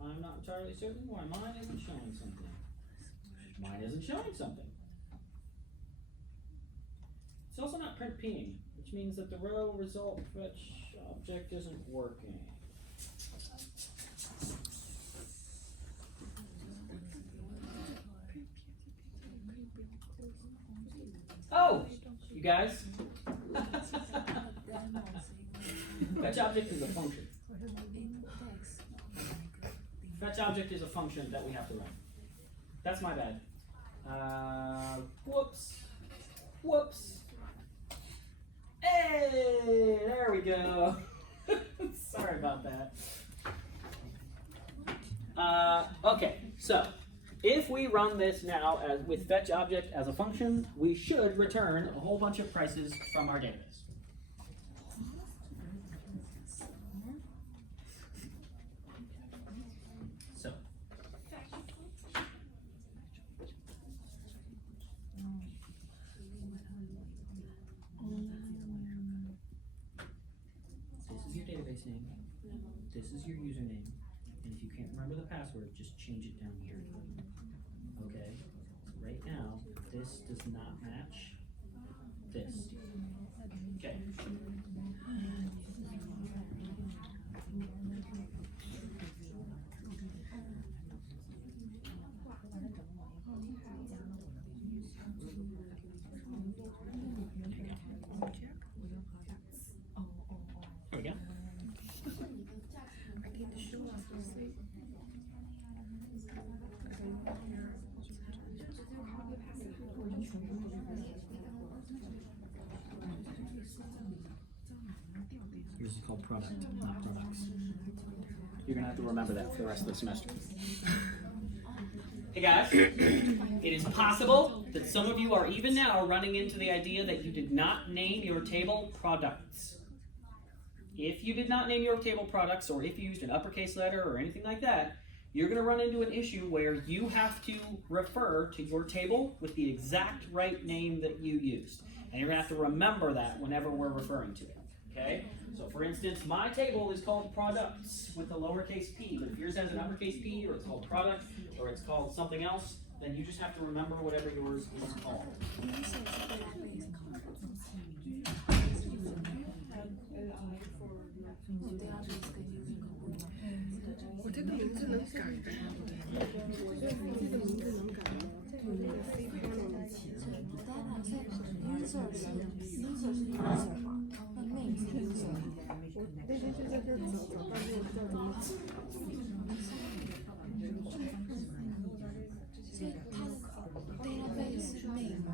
I'm not entirely certain why mine isn't showing something. Mine isn't showing something. It's also not print ping, which means that the row result fetch object isn't working. Oh, you guys. Fetch object is a function. Fetch object is a function that we have to run. That's my bad. Whoops. Whoops. Hey, there we go. Sorry about that. Okay, so if we run this now with fetch object as a function, we should return a whole bunch of prices from our database. So this is your database name. This is your username. And if you can't remember the password, just change it down here. Okay? So right now, this does not match this. Okay. There we go. Yours is called product, not products. You're gonna have to remember that for the rest of the semester. Hey guys, it is possible that some of you are even now running into the idea that you did not name your table products. If you did not name your table products, or if you used an uppercase letter or anything like that, you're going to run into an issue where you have to refer to your table with the exact right name that you used. And you're going to have to remember that whenever we're referring to it. Okay? So for instance, my table is called products with a lowercase p, but if yours has an uppercase p, or it's called product, or it's called something else, then you just have to remember whatever yours is called. 我这个名字能改的，我这个名字能改的，非标了的钱。我那天就在这找半天，我不知道怎么起。这它的 database name 吗？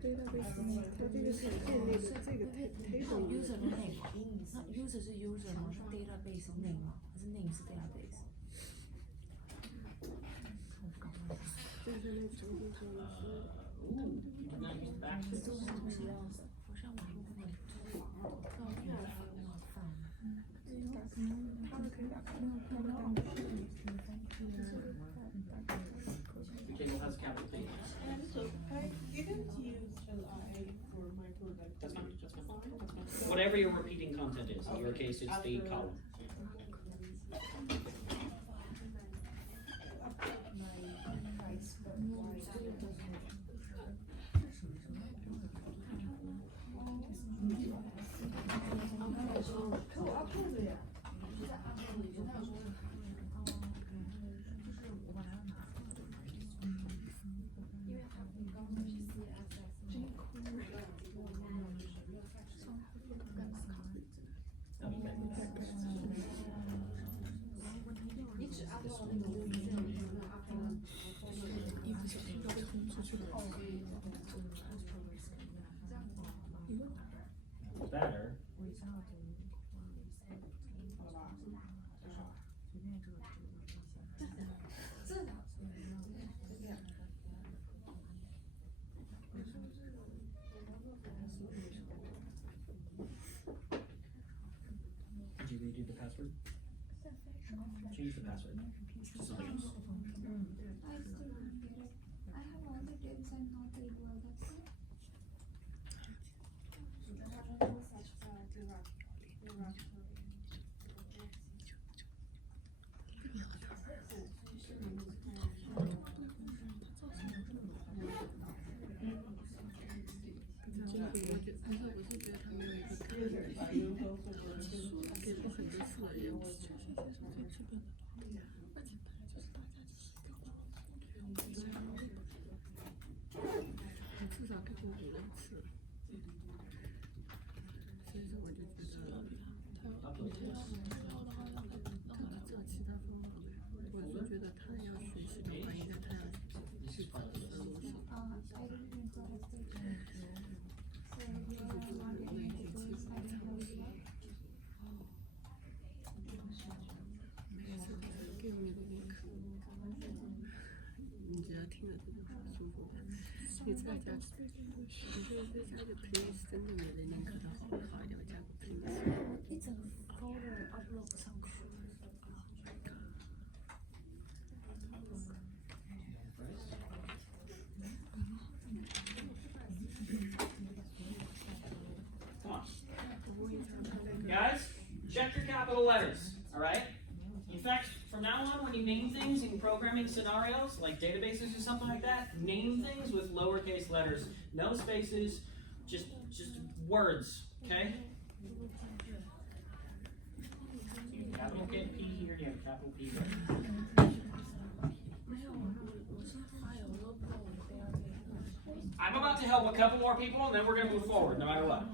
database 它这个是店内的这个 table user 的 name， 那 user 是 user 吗？是 database name 吗？还是 name 是 database？ 这个那程度上的是。 We're gonna use backwards. 好像网络会The table has capital T. So I didn't use July for my product. That's fine. That's fine. That's fine. Whatever your repeating content is. In your case, it's the column. Better. Did you redo the password? Change the password to something else. I still don't get it. I have all the dates and not table. That's it. please 真的没人认可的好不好？要加个 please。一整 folder upload 上去。Come on. Guys, check your capital letters, alright? In fact, from now on, when you name things in programming scenarios, like databases or something like that, name things with lowercase letters. No spaces, just words, okay? You have a capital P here, you have a capital P here. I'm about to help a couple more people, and then we're going to move forward, no matter what.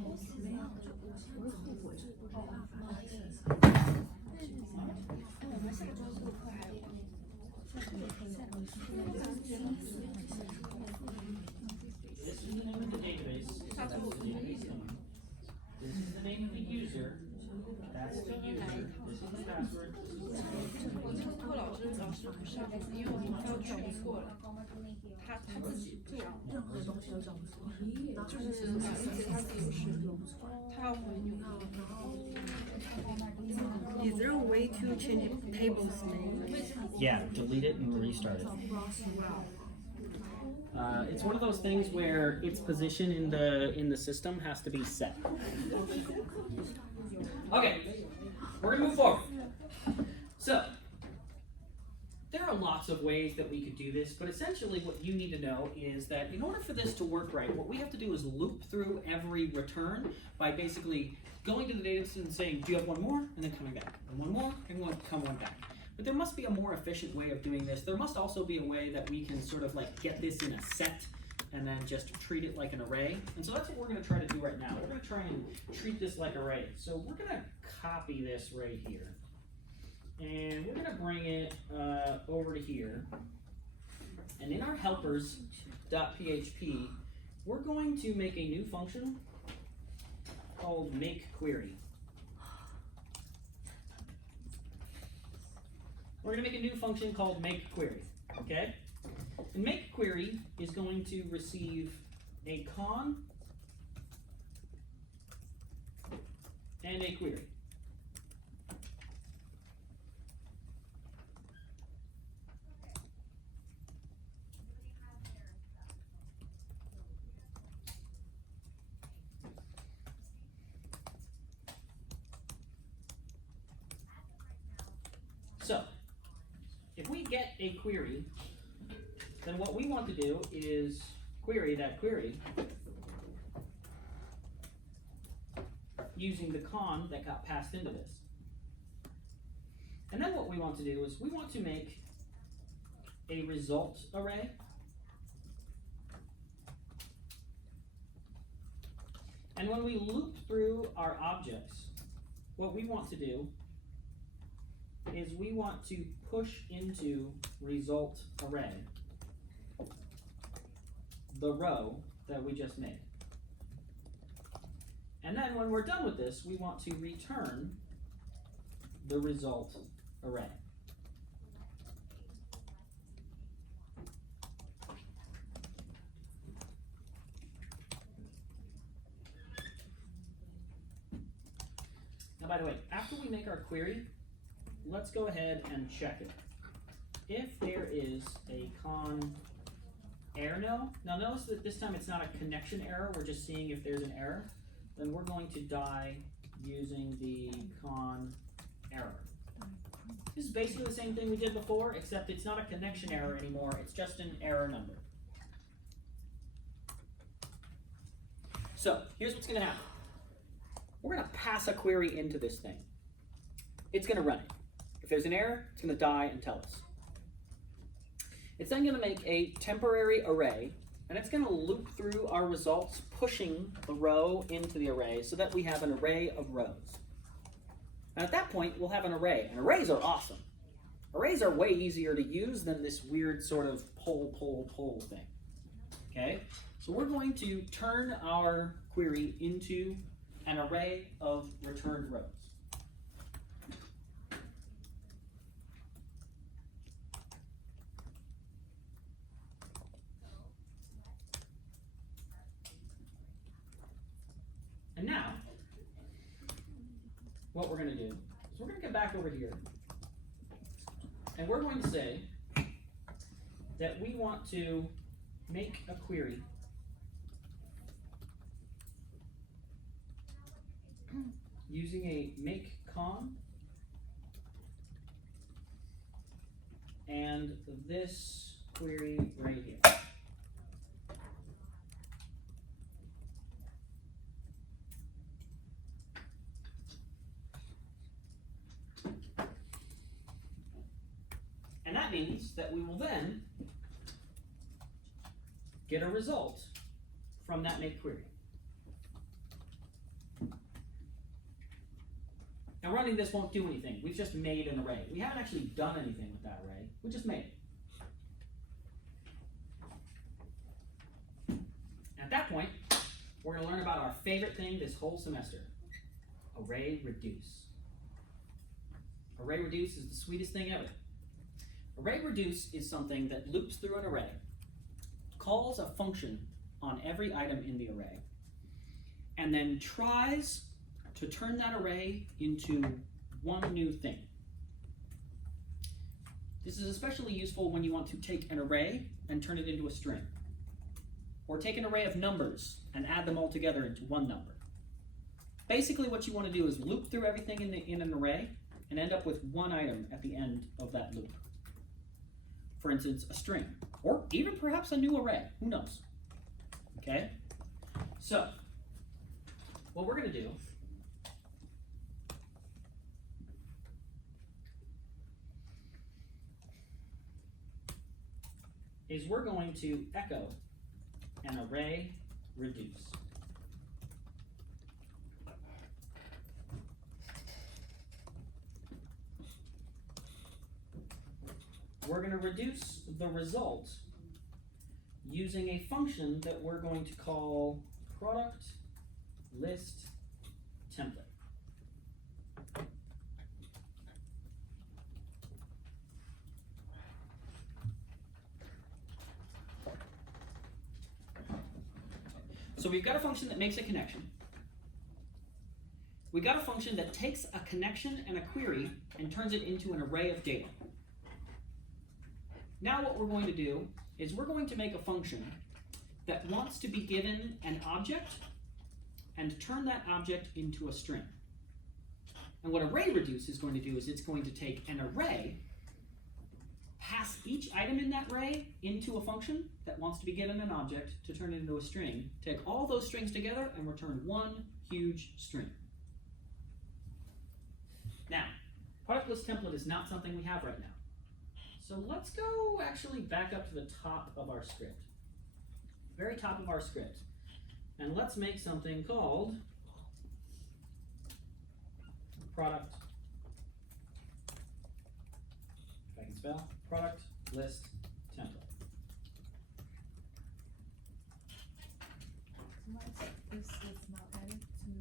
This is the name of the database. That's the database name. This is the name of the user. That's the user. This is the password. 我这个托老师不上，因为我们都确认过了，他自己不要，任何东西都叫不出来，就是把一些他自己使用，他要回用。Is there a way to change tables name? Yeah, delete it and restart it. It's one of those things where its position in the system has to be set. Okay, we're gonna move forward. So, there are lots of ways that we could do this, but essentially what you need to know is that in order for this to work right, what we have to do is loop through every return by basically going to the data and saying, do you have one more? And then coming back. And one more, and one back. But there must be a more efficient way of doing this. There must also be a way that we can sort of like get this in a set and then just treat it like an array. And so that's what we're going to try to do right now. We're going to try and treat this like array. So we're going to copy this right here. And we're going to bring it over to here. And in our helpers.php, we're going to make a new function called makeQuery. We're going to make a new function called makeQuery, okay? And makeQuery is going to receive a con and a query. So, if we get a query, then what we want to do is query that query using the con that got passed into this. And then what we want to do is we want to make a result array and when we loop through our objects, what we want to do is we want to push into result array the row that we just made. And then when we're done with this, we want to return the result array. Now, by the way, after we make our query, let's go ahead and check it. If there is a con error, now notice that this time it's not a connection error, we're just seeing if there's an error, then we're going to die using the con error. This is basically the same thing we did before, except it's not a connection error anymore, it's just an error number. So, here's what's going to happen. We're going to pass a query into this thing. It's going to run it. If there's an error, it's going to die and tell us. It's then going to make a temporary array, and it's going to loop through our results, pushing the row into the array so that we have an array of rows. And at that point, we'll have an array. And arrays are awesome. Arrays are way easier to use than this weird sort of pull thing. Okay? So we're going to turn our query into an array of returned rows. And now, what we're going to do is we're going to get back over here, and we're going to say that we want to make a query using a make con and this query right here. And that means that we will then get a result from that make query. Now running this won't do anything. We've just made an array. We haven't actually done anything with that array. We just made it. At that point, we're going to learn about our favorite thing this whole semester, array reduce. Array reduce is the sweetest thing ever. Array reduce is something that loops through an array, calls a function on every item in the array, and then tries to turn that array into one new thing. This is especially useful when you want to take an array and turn it into a string, or take an array of numbers and add them all together into one number. Basically what you want to do is loop through everything in an array and end up with one item at the end of that loop. For instance, a string, or even perhaps a new array, who knows? Okay? So, what we're going to do is we're going to echo an array reduce. We're going to reduce the result using a function that we're going to call product list template. So we've got a function that makes a connection. We've got a function that takes a connection and a query and turns it into an array of data. Now what we're going to do is we're going to make a function that wants to be given an object and turn that object into a string. And what array_reduce is going to do is it's going to take an array, pass each item in that array into a function that wants to be given an object to turn it into a string, take all those strings together and return one huge string. Now, product list template is not something we have right now. So let's go actually back up to the top of our script. Very top of our script. And let's make something called product, if I can spell, product list template. This is not added to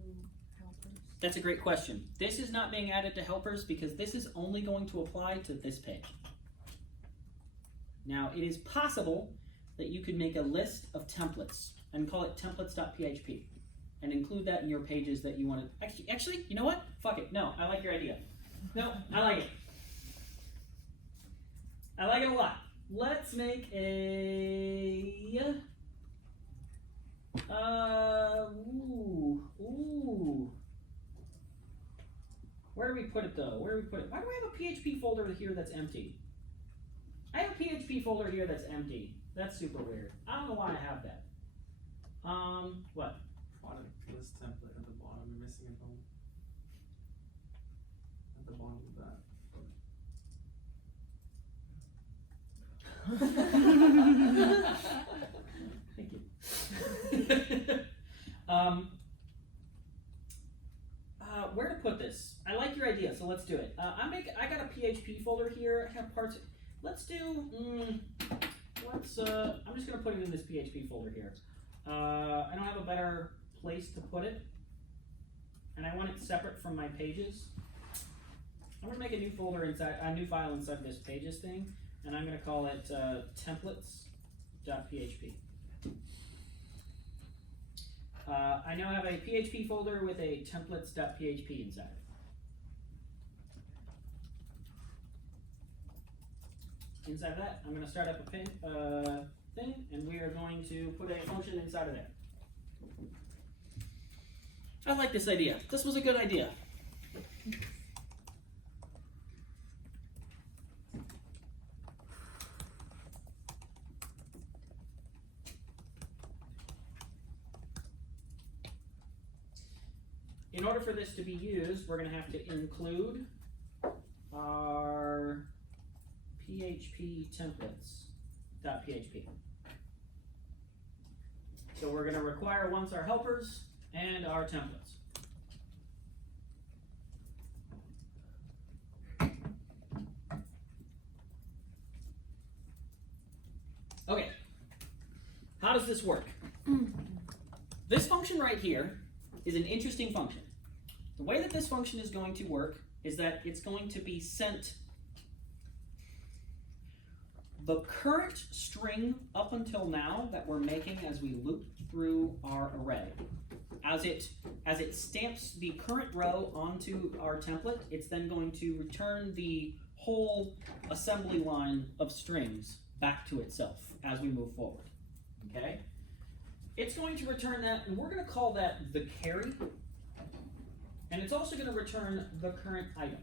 helpers. That's a great question. This is not being added to helpers because this is only going to apply to this page. Now, it is possible that you could make a list of templates and call it templates.php and include that in your pages that you want to. Actually, you know what? Fuck it. No, I like your idea. No, I like it. I like it a lot. Let's make a. Where do we put it though? Where do we put it? Why do I have a PHP folder here that's empty? I have a PHP folder here that's empty. That's super weird. I don't know why I have that. What? Product list template at the bottom. You're missing a home. At the bottom of that. Thank you. Where to put this? I like your idea, so let's do it. I got a PHP folder here. I have parts. Let's do. I'm just gonna put it in this PHP folder here. I don't have a better place to put it, and I want it separate from my pages. I'm gonna make a new folder inside, a new file inside this pages thing, and I'm gonna call it templates.php. I now have a PHP folder with a templates.php inside it. Inside of that, I'm going to start up a thing, and we are going to put a function inside of there. I like this idea. This was a good idea. In order for this to be used, we're going to have to include our PHP templates.php. So we're going to require once our helpers and our templates. Okay, how does this work? This function right here is an interesting function. The way that this function is going to work is that it's going to be sent the current string up until now that we're making as we loop through our array. As it stamps the current row onto our template, it's then going to return the whole assembly line of strings back to itself as we move forward. Okay? It's going to return that, and we're going to call that the carry. And it's also going to return the current item.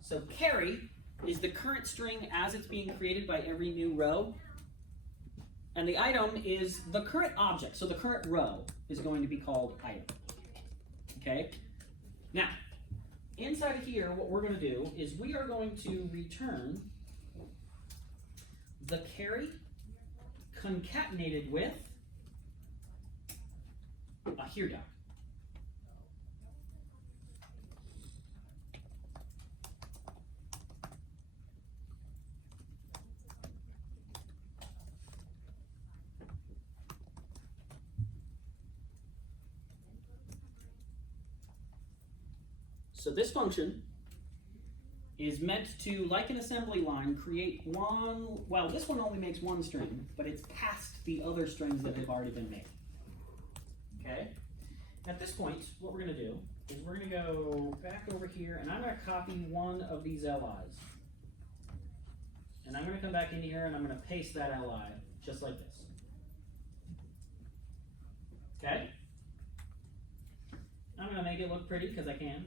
So carry is the current string as it's being created by every new row. And the item is the current object. So the current row is going to be called item. Okay? Now, inside of here, what we're going to do is we are going to return the carry concatenated with a here dot. So this function is meant to, like an assembly line, create one, well, this one only makes one string, but it's past the other strings that have already been made. Okay? At this point, what we're going to do is we're going to go back over here, and I'm going to copy one of these LIs. And I'm going to come back in here, and I'm going to paste that LI, just like this. Okay? I'm going to make it look pretty, because I can.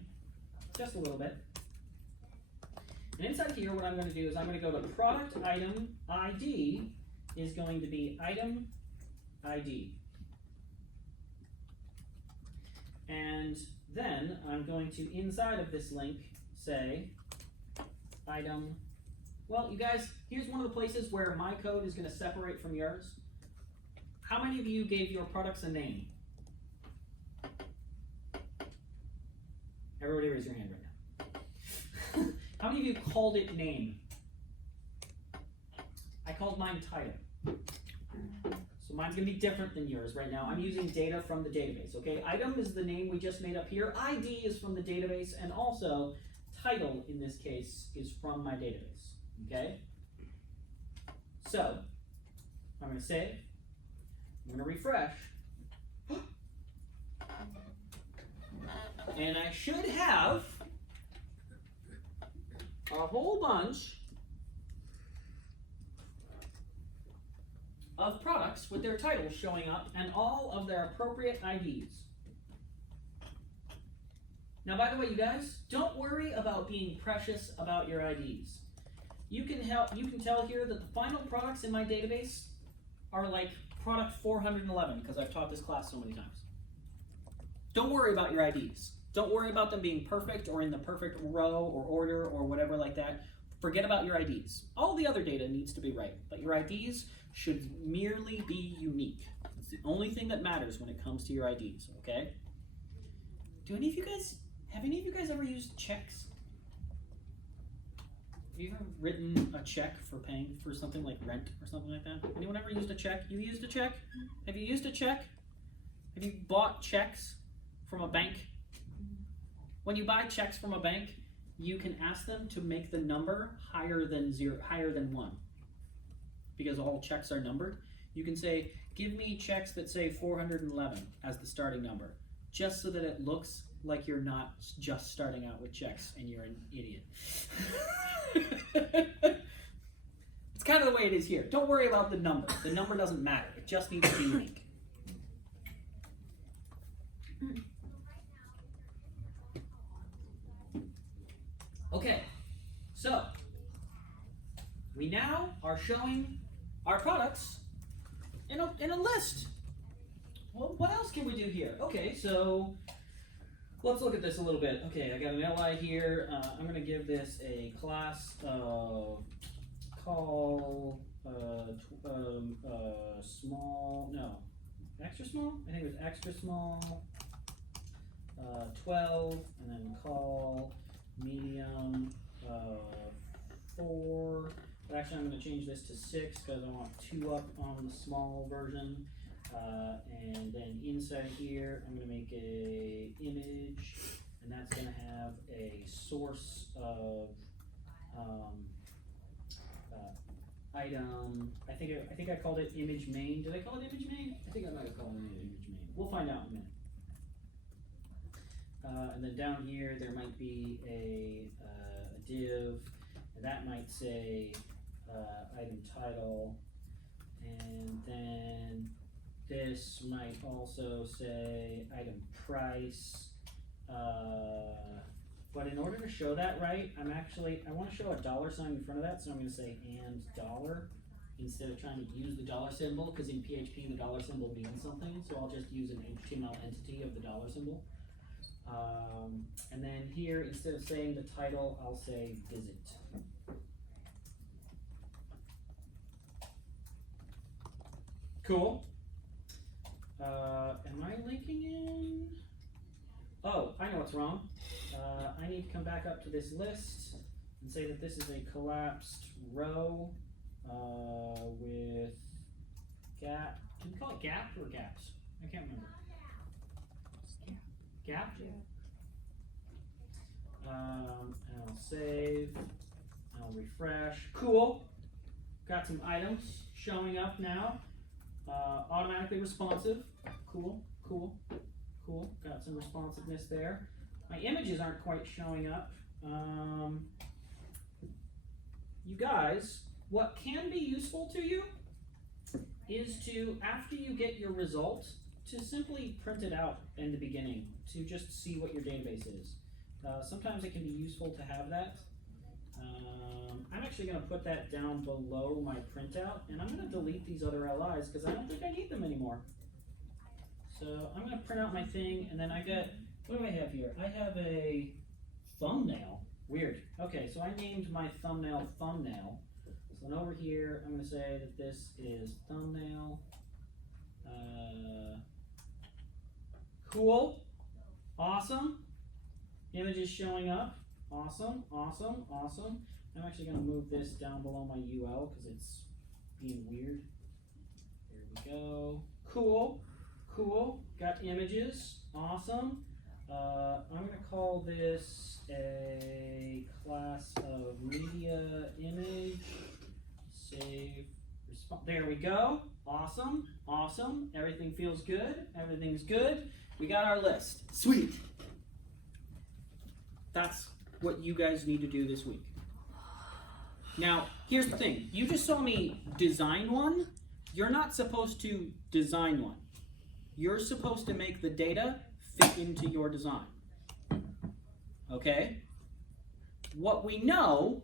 Just a little bit. And inside here, what I'm going to do is I'm going to go to product item ID is going to be item ID. And then I'm going to, inside of this link, say item. Well, you guys, here's one of the places where my code is going to separate from yours. How many of you gave your products a name? Everybody raise your hand right now. How many of you called it name? I called mine title. So mine's going to be different than yours right now. I'm using data from the database, okay? Item is the name we just made up here. ID is from the database, and also title, in this case, is from my database, okay? So, I'm going to save. I'm going to refresh. And I should have a whole bunch of products with their titles showing up and all of their appropriate IDs. Now, by the way, you guys, don't worry about being precious about your IDs. You can tell here that the final products in my database are like product 411 because I've taught this class so many times. Don't worry about your IDs. Don't worry about them being perfect or in the perfect row or order or whatever like that. Forget about your IDs. All the other data needs to be right, but your IDs should merely be unique. It's the only thing that matters when it comes to your IDs, okay? Have any of you guys ever used checks? Have you ever written a check for paying for something like rent or something like that? Anyone ever used a check? You used a check? Have you used a check? Have you bought checks from a bank? When you buy checks from a bank, you can ask them to make the number higher than 1. Because all checks are numbered. You can say, give me checks that say 411 as the starting number, just so that it looks like you're not just starting out with checks and you're an idiot. It's kind of the way it is here. Don't worry about the number. The number doesn't matter. It just needs to be unique. Okay, so we now are showing our products in a list. Well, what else can we do here? Okay, so let's look at this a little bit. Okay, I got an LI here. I'm going to give this a class call small, no, extra small? I think it was extra small, 12, and then call medium 4. But actually, I'm going to change this to 6 because I want 2 up on the small version. And then inside here, I'm going to make a image, and that's going to have a source of item. I think I called it image main. Did I call it image main? I think I might have called it image main. We'll find out in a minute. And then down here, there might be a div, and that might say item title, and then this might also say item price. But in order to show that right, I want to show a $sign in front of that, so I'm going to say and dollar instead of trying to use the dollar symbol, because in PHP the dollar symbol means something, so I'll just use an HTML entity of the dollar symbol. And then here, instead of saying the title, I'll say visit. Cool. Am I linking in? Oh, I know what's wrong. I need to come back up to this list and say that this is a collapsed row with gap. Can we call it gap or gaps? I can't remember. Gap? And I'll save. I'll refresh. Cool. Got some items showing up now. Automatically responsive. Cool, cool, cool. Got some responsiveness there. My images aren't quite showing up. You guys, what can be useful to you is to, after you get your result, to simply print it out in the beginning to just see what your database is. Sometimes it can be useful to have that. I'm actually going to put that down below my printout, and I'm going to delete these other LIs because I don't think I need them anymore. So I'm going to print out my thing, and then I got, what do I have here? I have a thumbnail. Weird. Okay, so I named my thumbnail thumbnail. So then over here, I'm going to say that this is thumbnail. Cool. Awesome. Images showing up. Awesome, awesome, awesome. I'm actually going to move this down below my UL because it's being weird. There we go. Cool, cool. Got images. Awesome. I'm going to call this a class of media image. Save. There we go. Awesome, awesome. Everything feels good. Everything's good. We got our list. Sweet. That's what you guys need to do this week. Now, here's the thing. You just saw me design one. You're not supposed to design one. You're supposed to make the data fit into your design. Okay? What we know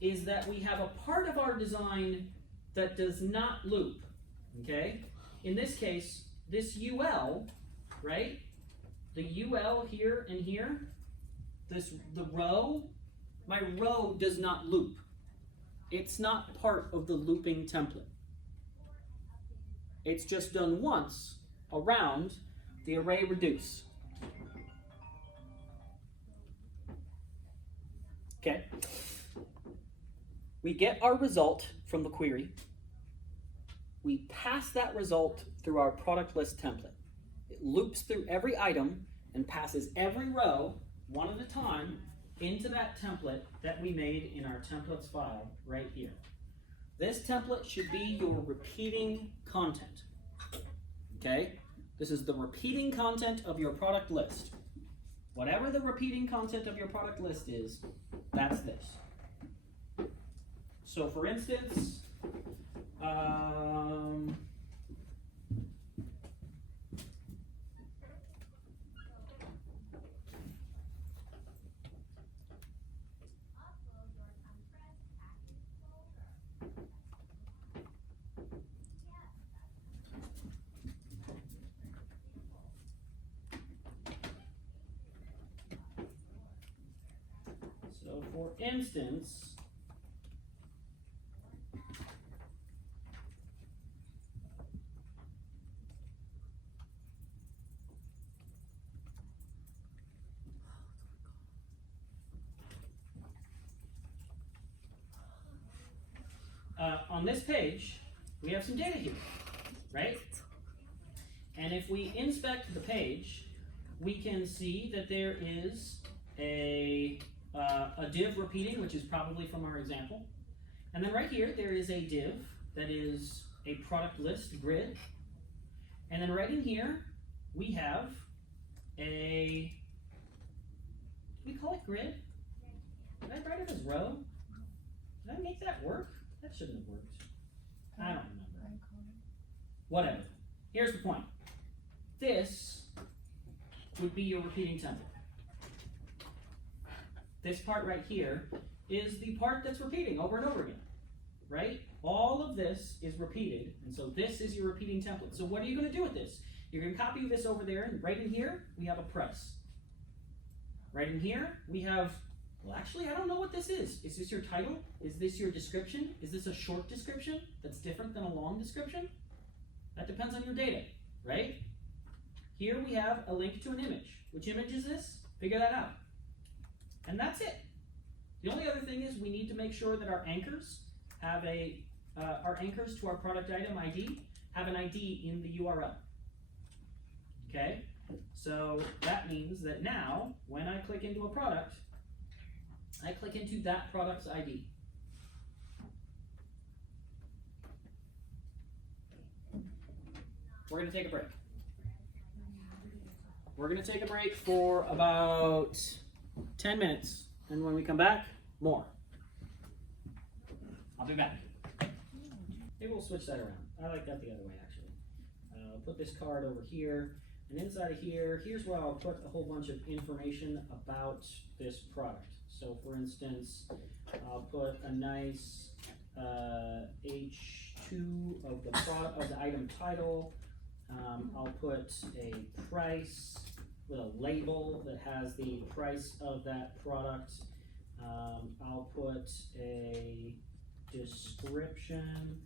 is that we have a part of our design that does not loop. Okay? In this case, this UL, right? The UL here and here, the row, my row does not loop. It's not part of the looping template. It's just done once around the array reduce. Okay. We get our result from the query. We pass that result through our product list template. It loops through every item and passes every row, one at a time, into that template that we made in our templates file right here. This template should be your repeating content. Okay? This is the repeating content of your product list. Whatever the repeating content of your product list is, that's this. So for instance, for instance, on this page, we have some data here, right? And if we inspect the page, we can see that there is a div repeating, which is probably from our example. And then right here, there is a div that is a product list grid. And then right in here, we have a, do we call it grid? Did I write it as row? Did I make that work? That shouldn't have worked. I don't remember. Whatever. Here's the point. This would be your repeating template. This part right here is the part that's repeating over and over again, right? All of this is repeated, and so this is your repeating template. So what are you going to do with this? You're going to copy this over there, and right in here, we have a press. Right in here, we have, well, actually, I don't know what this is. Is this your title? Is this your description? Is this a short description that's different than a long description? That depends on your data, right? Here we have a link to an image. Which image is this? Figure that out. And that's it. The only other thing is we need to make sure that our anchors have our anchors to our product item ID have an ID in the URL. Okay? So that means that now, when I click into a product, I click into that product's ID. We're going to take a break. We're going to take a break for about 10 minutes. And when we come back, more. I'll be back. Maybe we'll switch that around. I like that the other way, actually. I'll put this card over here. And inside of here, here's where I'll put a whole bunch of information about this product. So for instance, I'll put a nice H2 of the item title. I'll put a price with a label that has the price of that product. I'll put a description.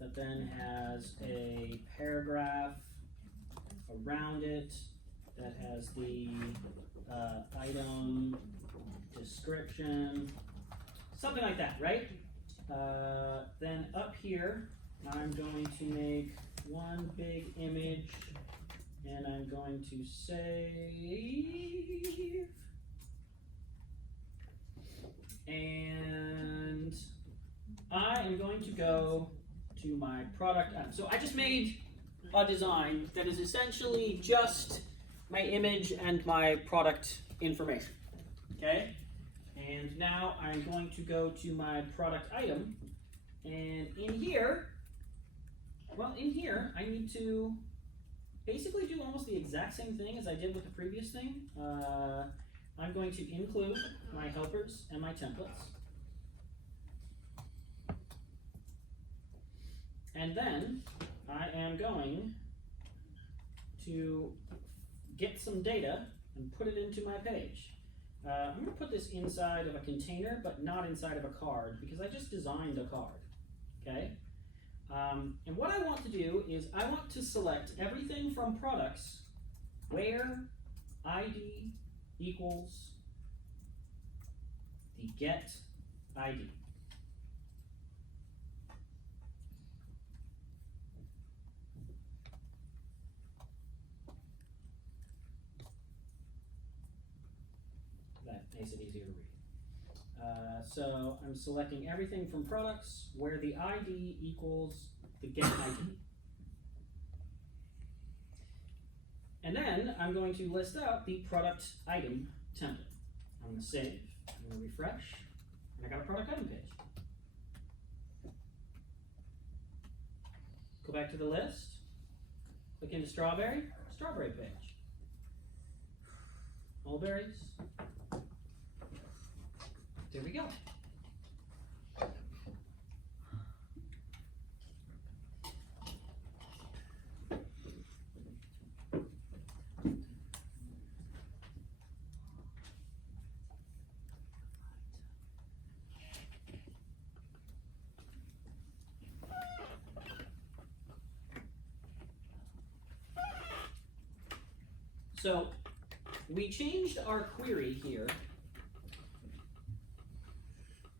That then has a paragraph around it that has the item description, something like that, right? Then up here, I'm going to make one big image, and I'm going to save, and I am going to go to my product item. So I just made a design that is essentially just my image and my product information, okay? And now I'm going to go to my product item, and in here, I need to basically do almost the exact same thing as I did with the previous thing. I'm going to include my helpers and my templates. And then I am going to get some data and put it into my page. I'm going to put this inside of a container, but not inside of a card, because I just designed a card, okay? And what I want to do is I want to select everything from products where ID equals the get ID. That makes it easier to read. So I'm selecting everything from products where the ID equals the get ID. And then I'm going to list out the product item template. I'm going to save, I'm going to refresh, and I got a product item page. Go back to the list, click into strawberry page. Mulberries. There we go. So we changed our query here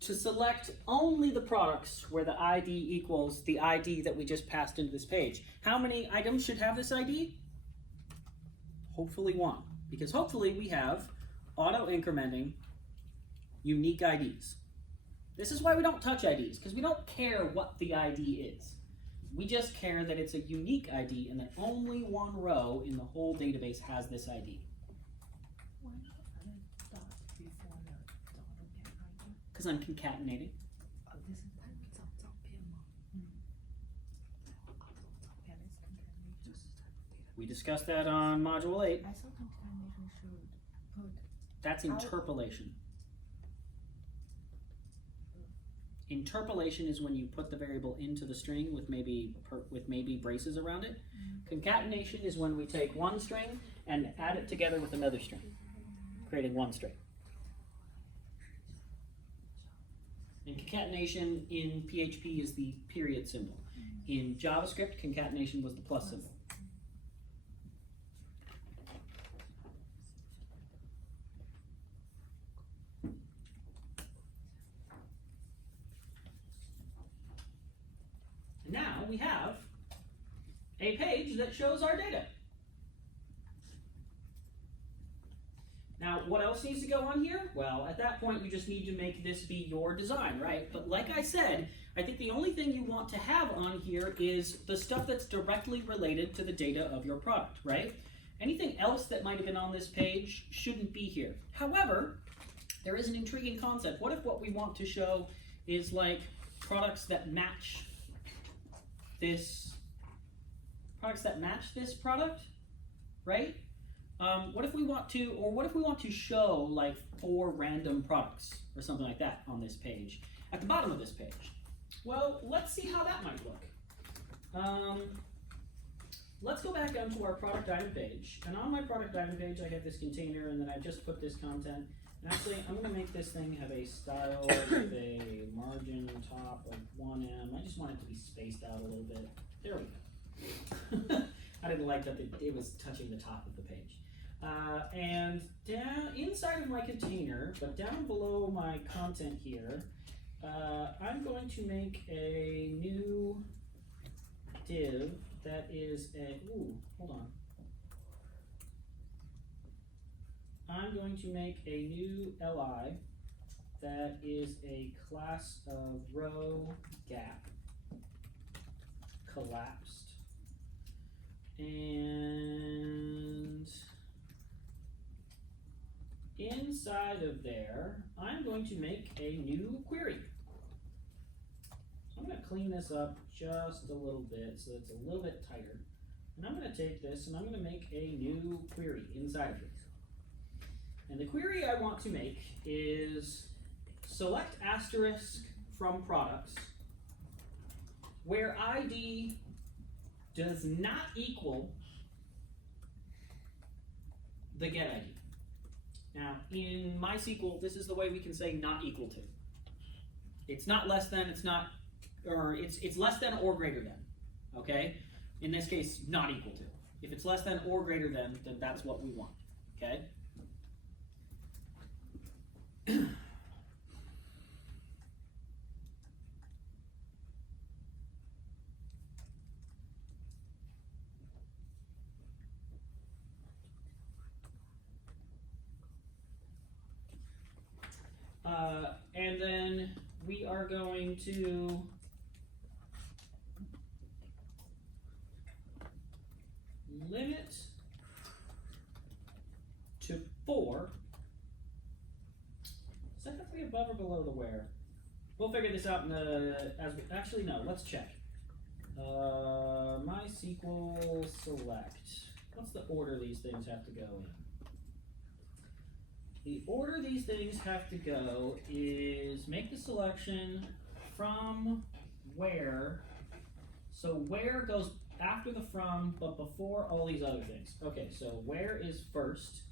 to select only the products where the ID equals the ID that we just passed into this page. How many items should have this ID? Hopefully one, because hopefully we have auto-incrementing unique IDs. This is why we don't touch IDs, because we don't care what the ID is. We just care that it's a unique ID and that only one row in the whole database has this ID. Why not add a dot before the get ID? Because I'm concatenating. 这是他们找照片吗？照片 is concatenation. We discussed that on Module 8. I thought concatenation should put. That's interpolation. Interpolation is when you put the variable into the string with maybe braces around it. Concatenation is when we take one string and add it together with another string, creating one string. And concatenation in PHP is the period symbol. In JavaScript, concatenation was the plus symbol. Now, we have a page that shows our data. Now, what else needs to go on here? Well, at that point, you just need to make this be your design, right? But like I said, I think the only thing you want to have on here is the stuff that's directly related to the data of your product, right? Anything else that might have been on this page shouldn't be here. However, there is an intriguing concept. What if what we want to show is like products that match this product, right? What if we want to show like 4 random products or something like that on this page, at the bottom of this page? Well, let's see how that might look. Let's go back down to our product item page, and on my product item page I have this container, and then I just put this content. And actually, I'm going to make this thing have a style with a margin top of 1M. I just want it to be spaced out a little bit. There we go. I didn't like that it was touching the top of the page. And down inside of my container, but down below my content here, I'm going to make a new div that is a, hold on. I'm going to make a new li that is a class of row gap collapsed, and inside of there I'm going to make a new query. So I'm going to clean this up just a little bit so it's a little bit tighter, and I'm going to take this and I'm going to make a new query inside of this. And the query I want to make is select asterisk from products where ID does not equal the get ID. Now, in MySQL, this is the way we can say not equal to. It's not less than, it's not, or it's less than or greater than, okay? In this case, not equal to. If it's less than or greater than, then that's what we want, okay? And then we are going to limit to 4. Does that have to be above or below the where? We'll figure this out in the, actually no, let's check. MySQL select. What's the order these things have to go in? The order these things have to go is make the selection from where. So where goes after the from, but before all these other things. Okay, so where is first,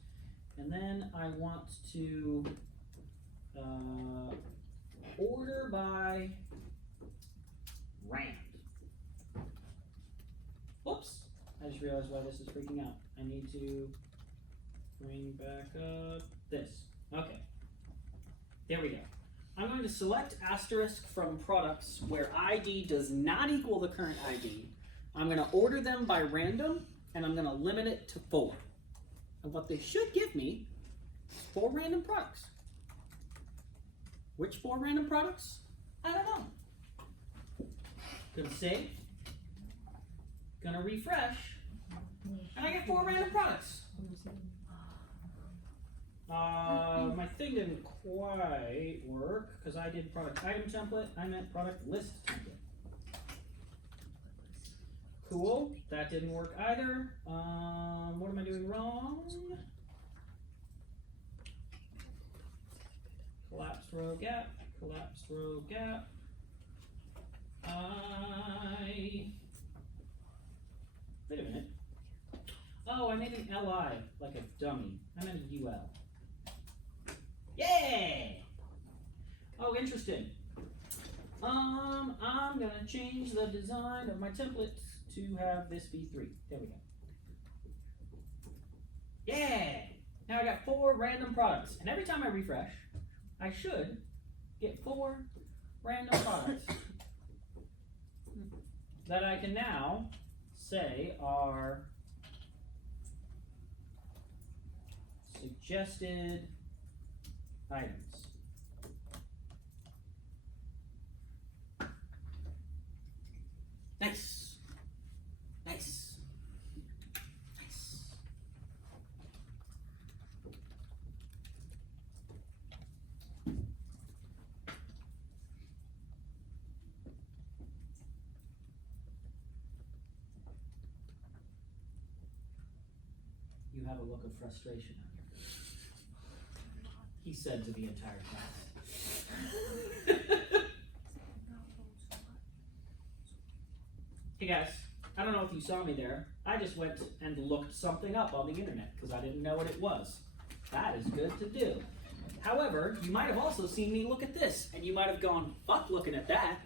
and then I want to order by rand. Oops, I just realized why this is freaking out. I need to bring back up this. Okay, there we go. I'm going to select asterisk from products where ID does not equal the current ID. I'm going to order them by random, and I'm going to limit it to 4. And what they should give me is 4 random products. Which 4 random products? I don't know. Gonna save. Gonna refresh. And I get 4 random products. My thing didn't quite work because I did product item template. I meant product list template. Cool. That didn't work either. What am I doing wrong? Collapsed row gap. Collapsed row gap. Wait a minute. Oh, I made an LI like a dummy. I meant a UL. Yay! Oh, interesting. I'm gonna change the design of my templates to have this be 3. There we go. Yay! Now I got 4 random products, and every time I refresh, I should get 4 random products. that I can now say are suggested items. Nice. Nice. Nice. You have a look of frustration on your face, he said to the entire class. Hey guys, I don't know if you saw me there. I just went and looked something up on the internet because I didn't know what it was. That is good to do. However, you might have also seen me look at this, and you might have gone, fuck looking at that.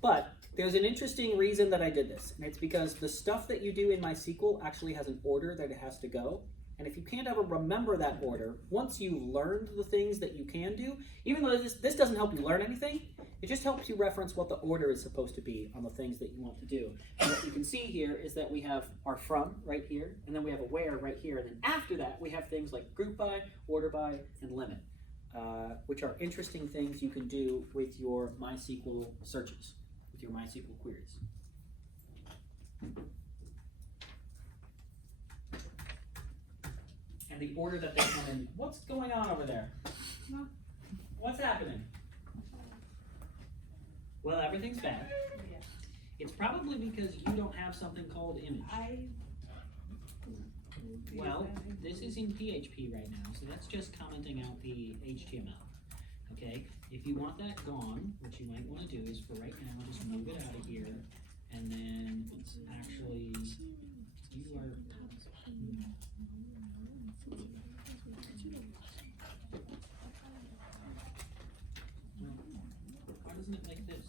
But there's an interesting reason that I did this, and it's because the stuff that you do in MySQL actually has an order that it has to go. And if you can't ever remember that order, once you've learned the things that you can do, even though this doesn't help you learn anything, it just helps you reference what the order is supposed to be on the things that you want to do. And what you can see here is that we have our from right here, and then we have a where right here, and then after that we have things like group by, order by, and limit, which are interesting things you can do with your MySQL searches, with your MySQL queries. And the order that they come in. What's going on over there? No. What's happening? Well, everything's bad. Yeah. It's probably because you don't have something called image. Well, this is in PHP right now, so that's just commenting out the HTML. Okay? If you want that gone, what you might want to do is for right now, just move it out of here, and then it's actually, you are, why doesn't it like this?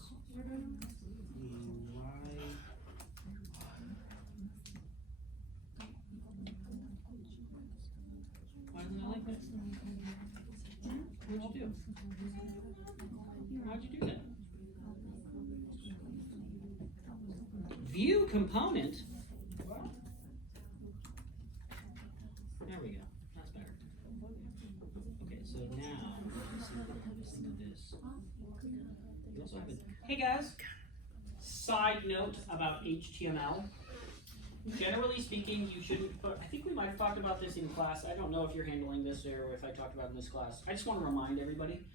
Why doesn't it like this? What'd you do? How'd you do that? View component? There we go. That's better. Okay, so now listen to this. You also have it. Hey guys, side note about HTML. Generally speaking, you shouldn't put, I think we might have talked about this in class. I don't know if you're handling this or if I talked about it in this class. I just want to remind everybody,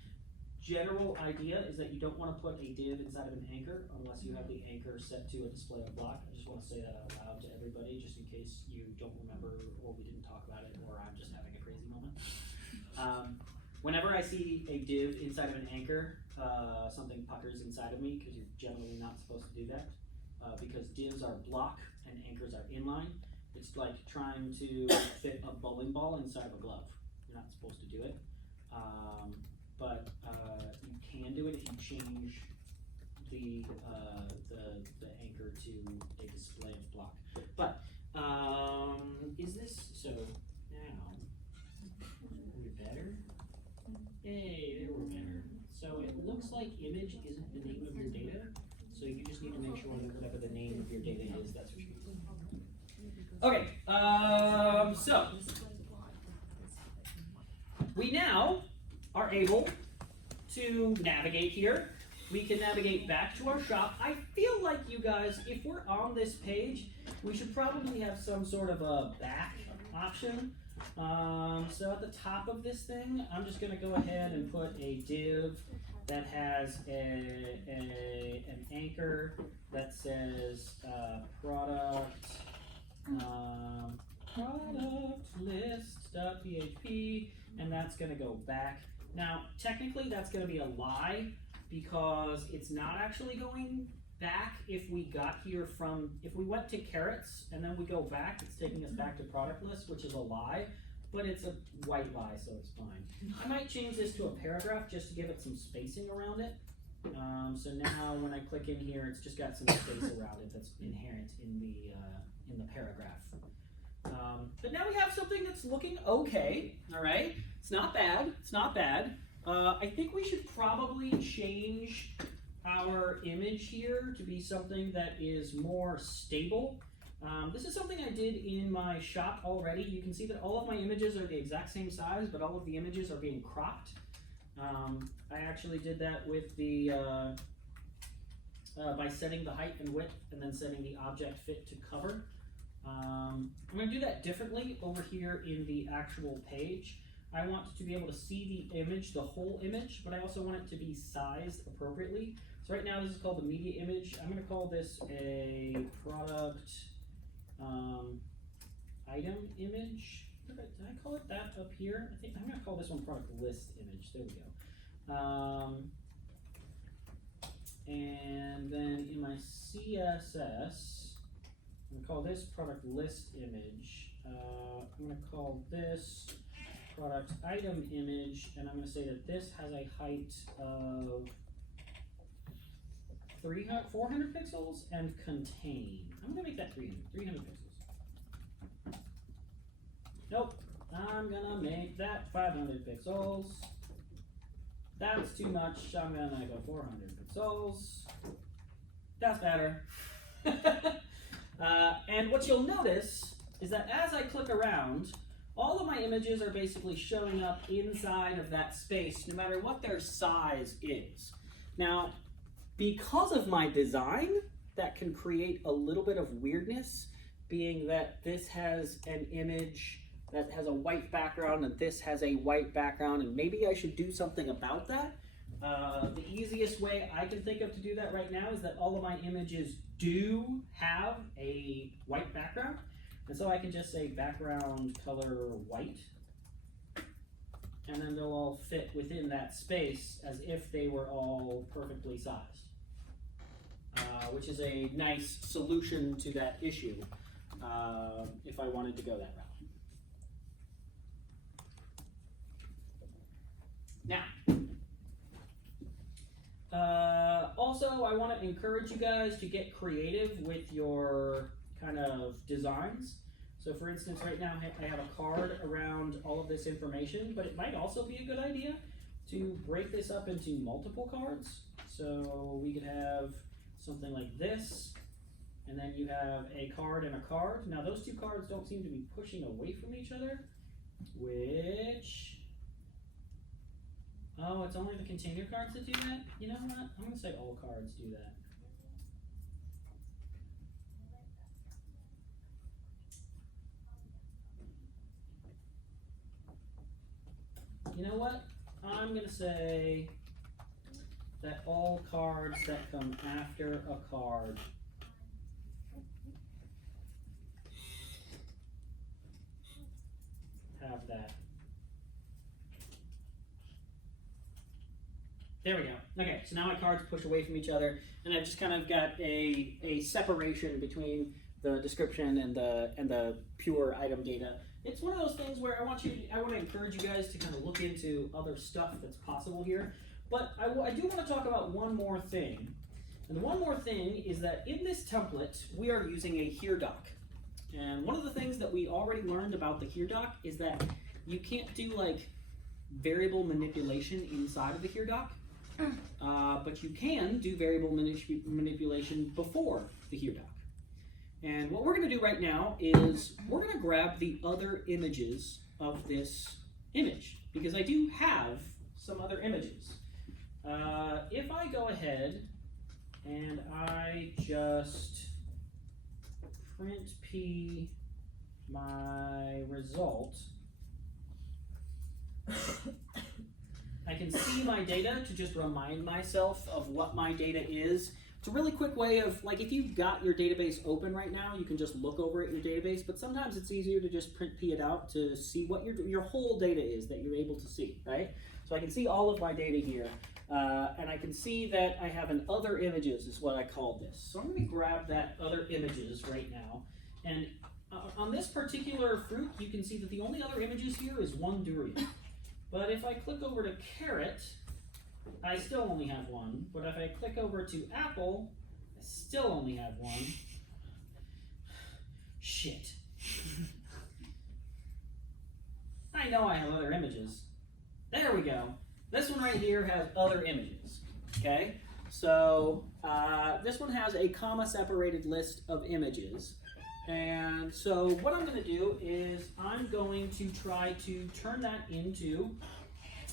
general idea is that you don't want to put a div inside of an anchor unless you have the anchor set to a display of block. I just want to say that out loud to everybody just in case you don't remember or we didn't talk about it or I'm just having a crazy moment. Whenever I see a div inside of an anchor, something puckers inside of me because you're generally not supposed to do that. Because divs are block and anchors are inline. It's like trying to fit a bowling ball inside of a glove. You're not supposed to do it. But you can do it if you change the anchor to a display of block. But is this, so now, we're better? Yay, there we're better. So it looks like image isn't the name of your data. So you just need to make sure that whatever the name of your data is, that's what you're using. Okay, so we now are able to navigate here. We can navigate back to our shop. I feel like you guys, if we're on this page, we should probably have some sort of a back option. So at the top of this thing, I'm just going to go ahead and put a div that has an anchor that says product list.php, and that's going to go back. Now, technically, that's going to be a lie because it's not actually going back if we got here from, if we went to carrots and then we go back, it's taking us back to product list, which is a lie, but it's a white lie, so it's fine. I might change this to a paragraph just to give it some spacing around it. So now when I click in here, it's just got some space around it that's inherent in the paragraph. But now we have something that's looking okay, all right? It's not bad, it's not bad. I think we should probably change our image here to be something that is more stable. This is something I did in my shop already. You can see that all of my images are the exact same size, but all of the images are being cropped. I actually did that with the by setting the height and width and then setting the object fit to cover. I'm going to do that differently over here in the actual page. I want to be able to see the image, the whole image, but I also want it to be sized appropriately. So right now this is called the media image. I'm going to call this a product item image. Did I call it that up here? I think I'm going to call this one product list image. There we go. And then in my CSS, I'm going to call this product list image. I'm going to call this product item image, and I'm going to say that this has a height of 400 pixels and contain. I'm going to make that 300 pixels. Nope, I'm going to make that 500 pixels. That's too much. I'm going to go 400 pixels. That's better. And what you'll notice is that as I click around, all of my images are basically showing up inside of that space, no matter what their size is. Now, because of my design, that can create a little bit of weirdness, being that this has an image that has a white background and this has a white background, and maybe I should do something about that. The easiest way I can think of to do that right now is that all of my images do have a white background. And so I can just say background color white, and then they'll all fit within that space as if they were all perfectly sized, which is a nice solution to that issue if I wanted to go that route. Now, also I want to encourage you guys to get creative with your kind of designs. So for instance, right now I have a card around all of this information, but it might also be a good idea to break this up into multiple cards. So we could have something like this, and then you have a card and a card. Now those two cards don't seem to be pushing away from each other, which, oh, it's only the container cards that do that? You know what? I'm gonna say all cards do that. You know what? I'm going to say that all cards that come after a card have that. There we go. Okay, so now my cards push away from each other, and I've just kind of got a separation between the description and the pure item data. It's one of those things where I want to encourage you guys to kind of look into other stuff that's possible here. But I do want to talk about one more thing. And the one more thing is that in this template, we are using a here doc. And one of the things that we already learned about the here doc is that you can't do like variable manipulation inside of the here doc. But you can do variable manipulation before the here doc. And what we're going to do right now is we're going to grab the other images of this image, because I do have some other images. If I go ahead and I just print p my result, I can see my data to just remind myself of what my data is. It's a really quick way of, like, if you've got your database open right now, you can just look over it in your database, but sometimes it's easier to just print p it out to see what your whole data is that you're able to see, right? So I can see all of my data here, and I can see that I have an other images is what I called this. So I'm going to grab that other images right now, and on this particular fruit, you can see that the only other images here is one durian. But if I click over to carrot, I still only have one. But if I click over to apple, I still only have one. Shit. I know I have other images. There we go. This one right here has other images. Okay? So this one has a comma-separated list of images. And so what I'm going to do is I'm going to try to turn that into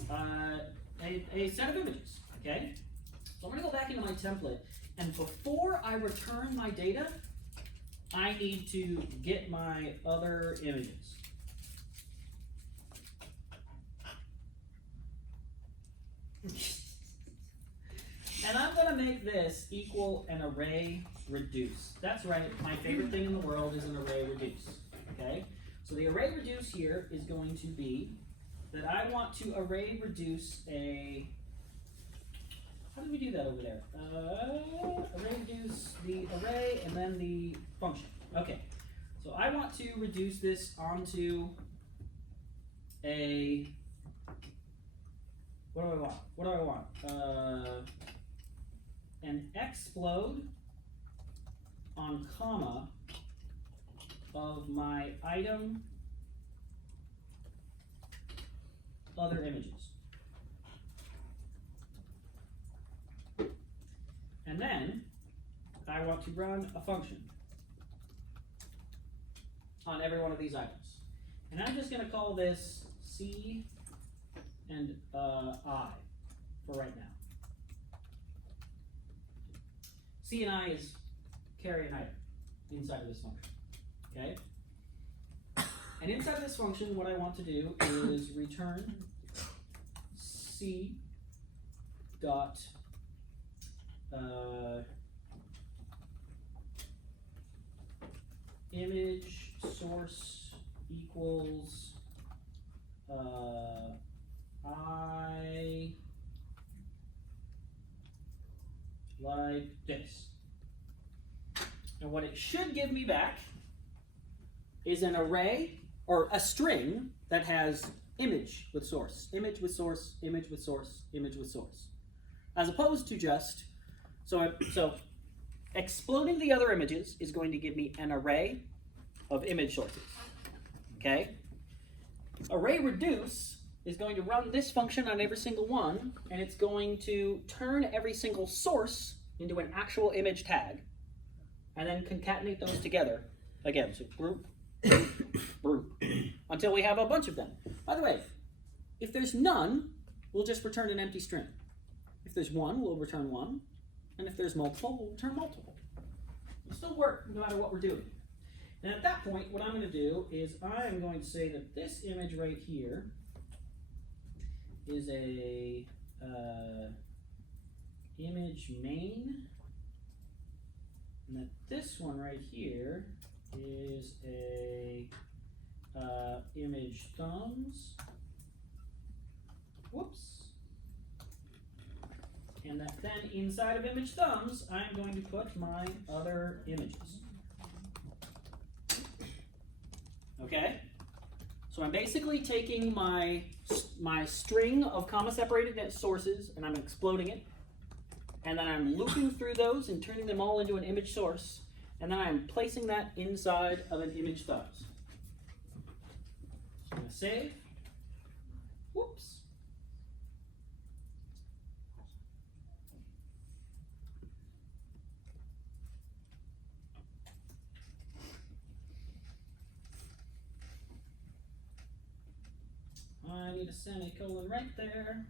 a set of images, okay? So I'm going to go back into my template, and before I return my data, I need to get my other images. And I'm going to make this equal an array reduce. That's right, my favorite thing in the world is an array reduce, okay? So the array reduce here is going to be that I want to array reduce a, how did we do that over there? Array reduce the array and then the function. Okay, so I want to reduce this onto a, what do I want? What do I want? An explode on comma of my item other images. And then I want to run a function on every one of these items. And I'm just going to call this C and I for right now. C and I is carry an item inside of this function, okay? And inside of this function, what I want to do is return C dot image source equals I like this. And what it should give me back is an array or a string that has image with source, image with source, image with source, image with source. As opposed to just, so exploding the other images is going to give me an array of image sources, okay? Array reduce is going to run this function on every single one, and it's going to turn every single source into an actual image tag, and then concatenate those together again. So group, group, until we have a bunch of them. By the way, if there's none, we'll just return an empty string. If there's one, we'll return one, and if there's multiple, we'll return multiple. It'll still work no matter what we're doing. And at that point, what I'm going to do is I'm going to say that this image right here is a image main, and that this one right here is a image thumbs. Whoops. And that then inside of image thumbs, I'm going to put my other images. Okay? So I'm basically taking my string of comma-separated sources, and I'm exploding it. And then I'm looping through those and turning them all into an image source. And then I'm placing that inside of an image thumbs. So I'm going to save. Whoops. I need a semicolon right there.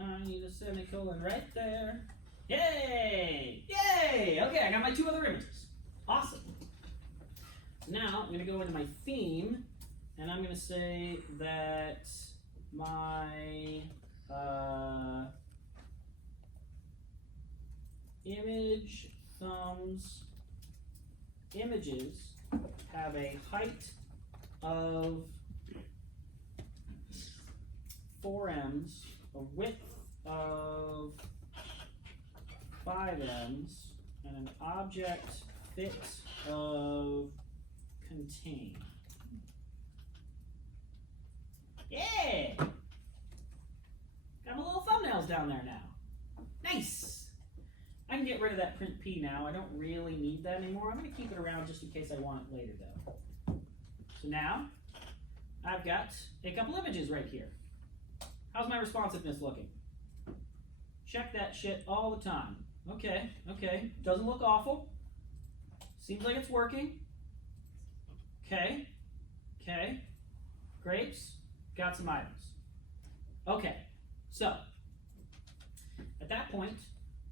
I need a semicolon right there. Yay! Yay! Okay, I got my two other images. Awesome. Now I'm going to go into my theme, and I'm going to say that my image thumbs images have a height of 4ms, a width of 5ms, and an object fit of contain. Yeah! Got my little thumbnails down there now. Nice! I can get rid of that print P now. I don't really need that anymore. I'm going to keep it around just in case I want it later, though. So now, I've got a couple images right here. How's my responsiveness looking? Check that shit all the time. Okay, okay. Doesn't look awful. Seems like it's working. Okay, okay. Grapes, got some items. Okay, so at that point,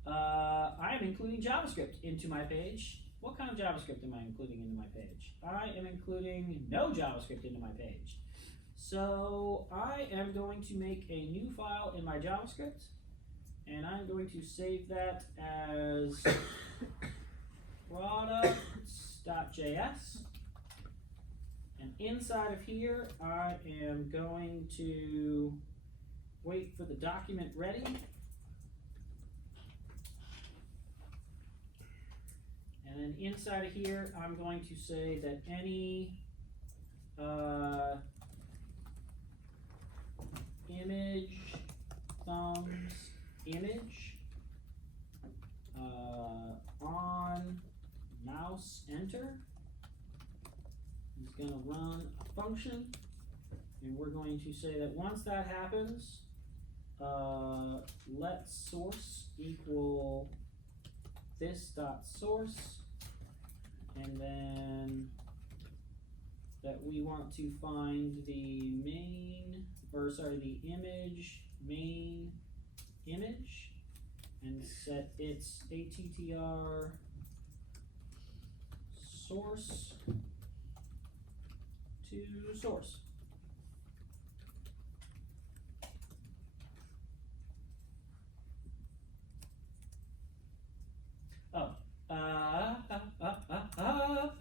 I am including JavaScript into my page. What kind of JavaScript am I including into my page? I am including no JavaScript into my page. So I am going to make a new file in my JavaScript, and I'm going to save that as products.js. And inside of here, I am going to wait for the document ready. And then inside of here, I'm going to say that any image thumbs image on mouse enter is going to run a function, and we're going to say that once that happens, let source equal this dot source, and then that we want to find the main, or sorry, the image main image, and set its attr source to source. Oh,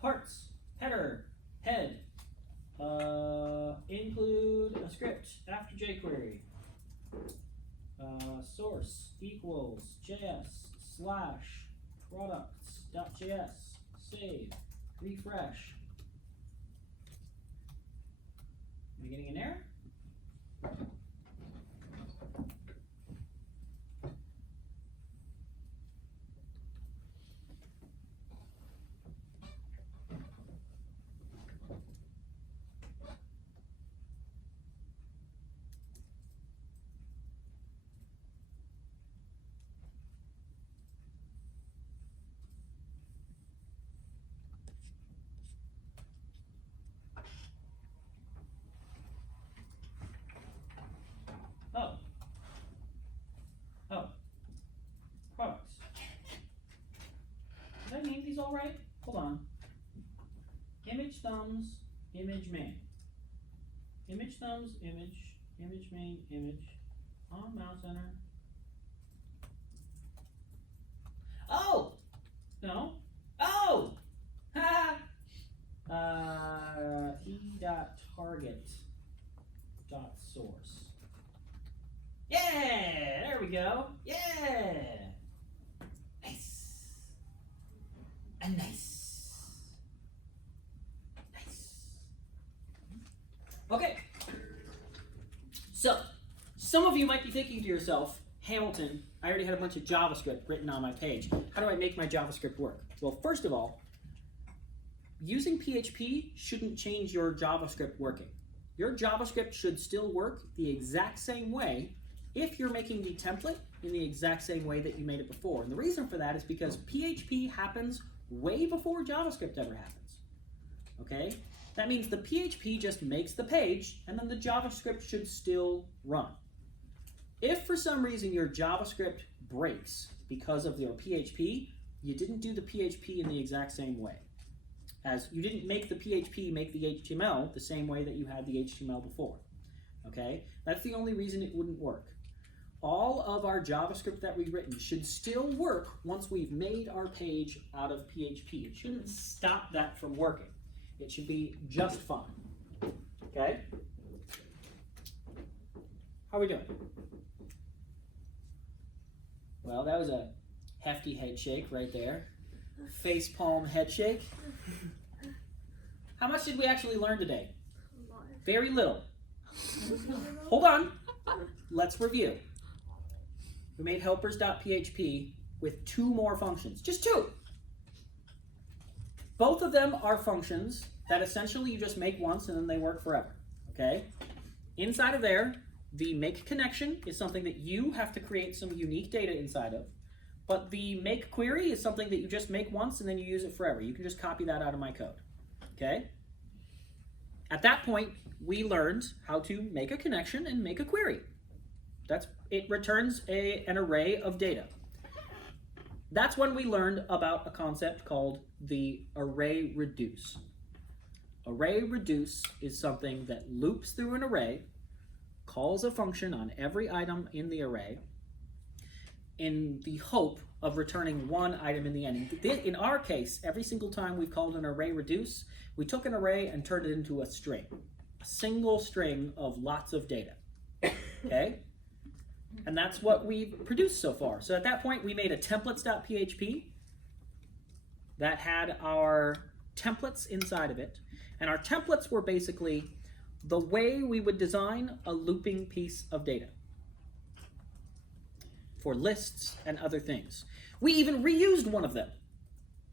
parts, header, head, include a script after jQuery, source equals js/products.js, save, refresh. Am I getting an error? Products. Did I name these all right? Hold on. Image thumbs, image main. Image thumbs, image main, image. On mouse enter. Oh! No. Oh! Ha! e.target.source. Yeah! There we go. Yeah! Nice. And nice. Nice. Okay. So, some of you might be thinking to yourself, Hamilton, I already had a bunch of JavaScript written on my page. How do I make my JavaScript work? Well, first of all, using PHP shouldn't change your JavaScript working. Your JavaScript should still work the exact same way if you're making the template in the exact same way that you made it before. And the reason for that is because PHP happens way before JavaScript ever happens. Okay? That means the PHP just makes the page, and then the JavaScript should still run. If for some reason your JavaScript breaks because of your PHP, you didn't do the PHP in the exact same way. As you didn't make the PHP make the HTML the same way that you had the HTML before. Okay? That's the only reason it wouldn't work. All of our JavaScript that we've written should still work once we've made our page out of PHP. It shouldn't stop that from working. It should be just fine. Okay? How are we doing? Well, that was a hefty head shake right there. Face palm head shake. How much did we actually learn today? Very little. Hold on. Let's review. We made helpers.php with 2 more functions. Just 2. Both of them are functions that essentially you just make once and then they work forever. Okay? Inside of there, The make connection is something that you have to create some unique data inside of, but the make query is something that you just make once and then you use it forever. You can just copy that out of my code, okay? At that point, we learned how to make a connection and make a query. It returns an array of data. That's when we learned about a concept called the array reduce. Array reduce is something that loops through an array, calls a function on every item in the array, in the hope of returning one item in the end. In our case, every single time we've called an array reduce, we took an array and turned it into a string. A single string of lots of data, okay? And that's what we've produced so far. So at that point, we made a templates.php that had our templates inside of it. And our templates were basically the way we would design a looping piece of data for lists and other things. We even reused one of them.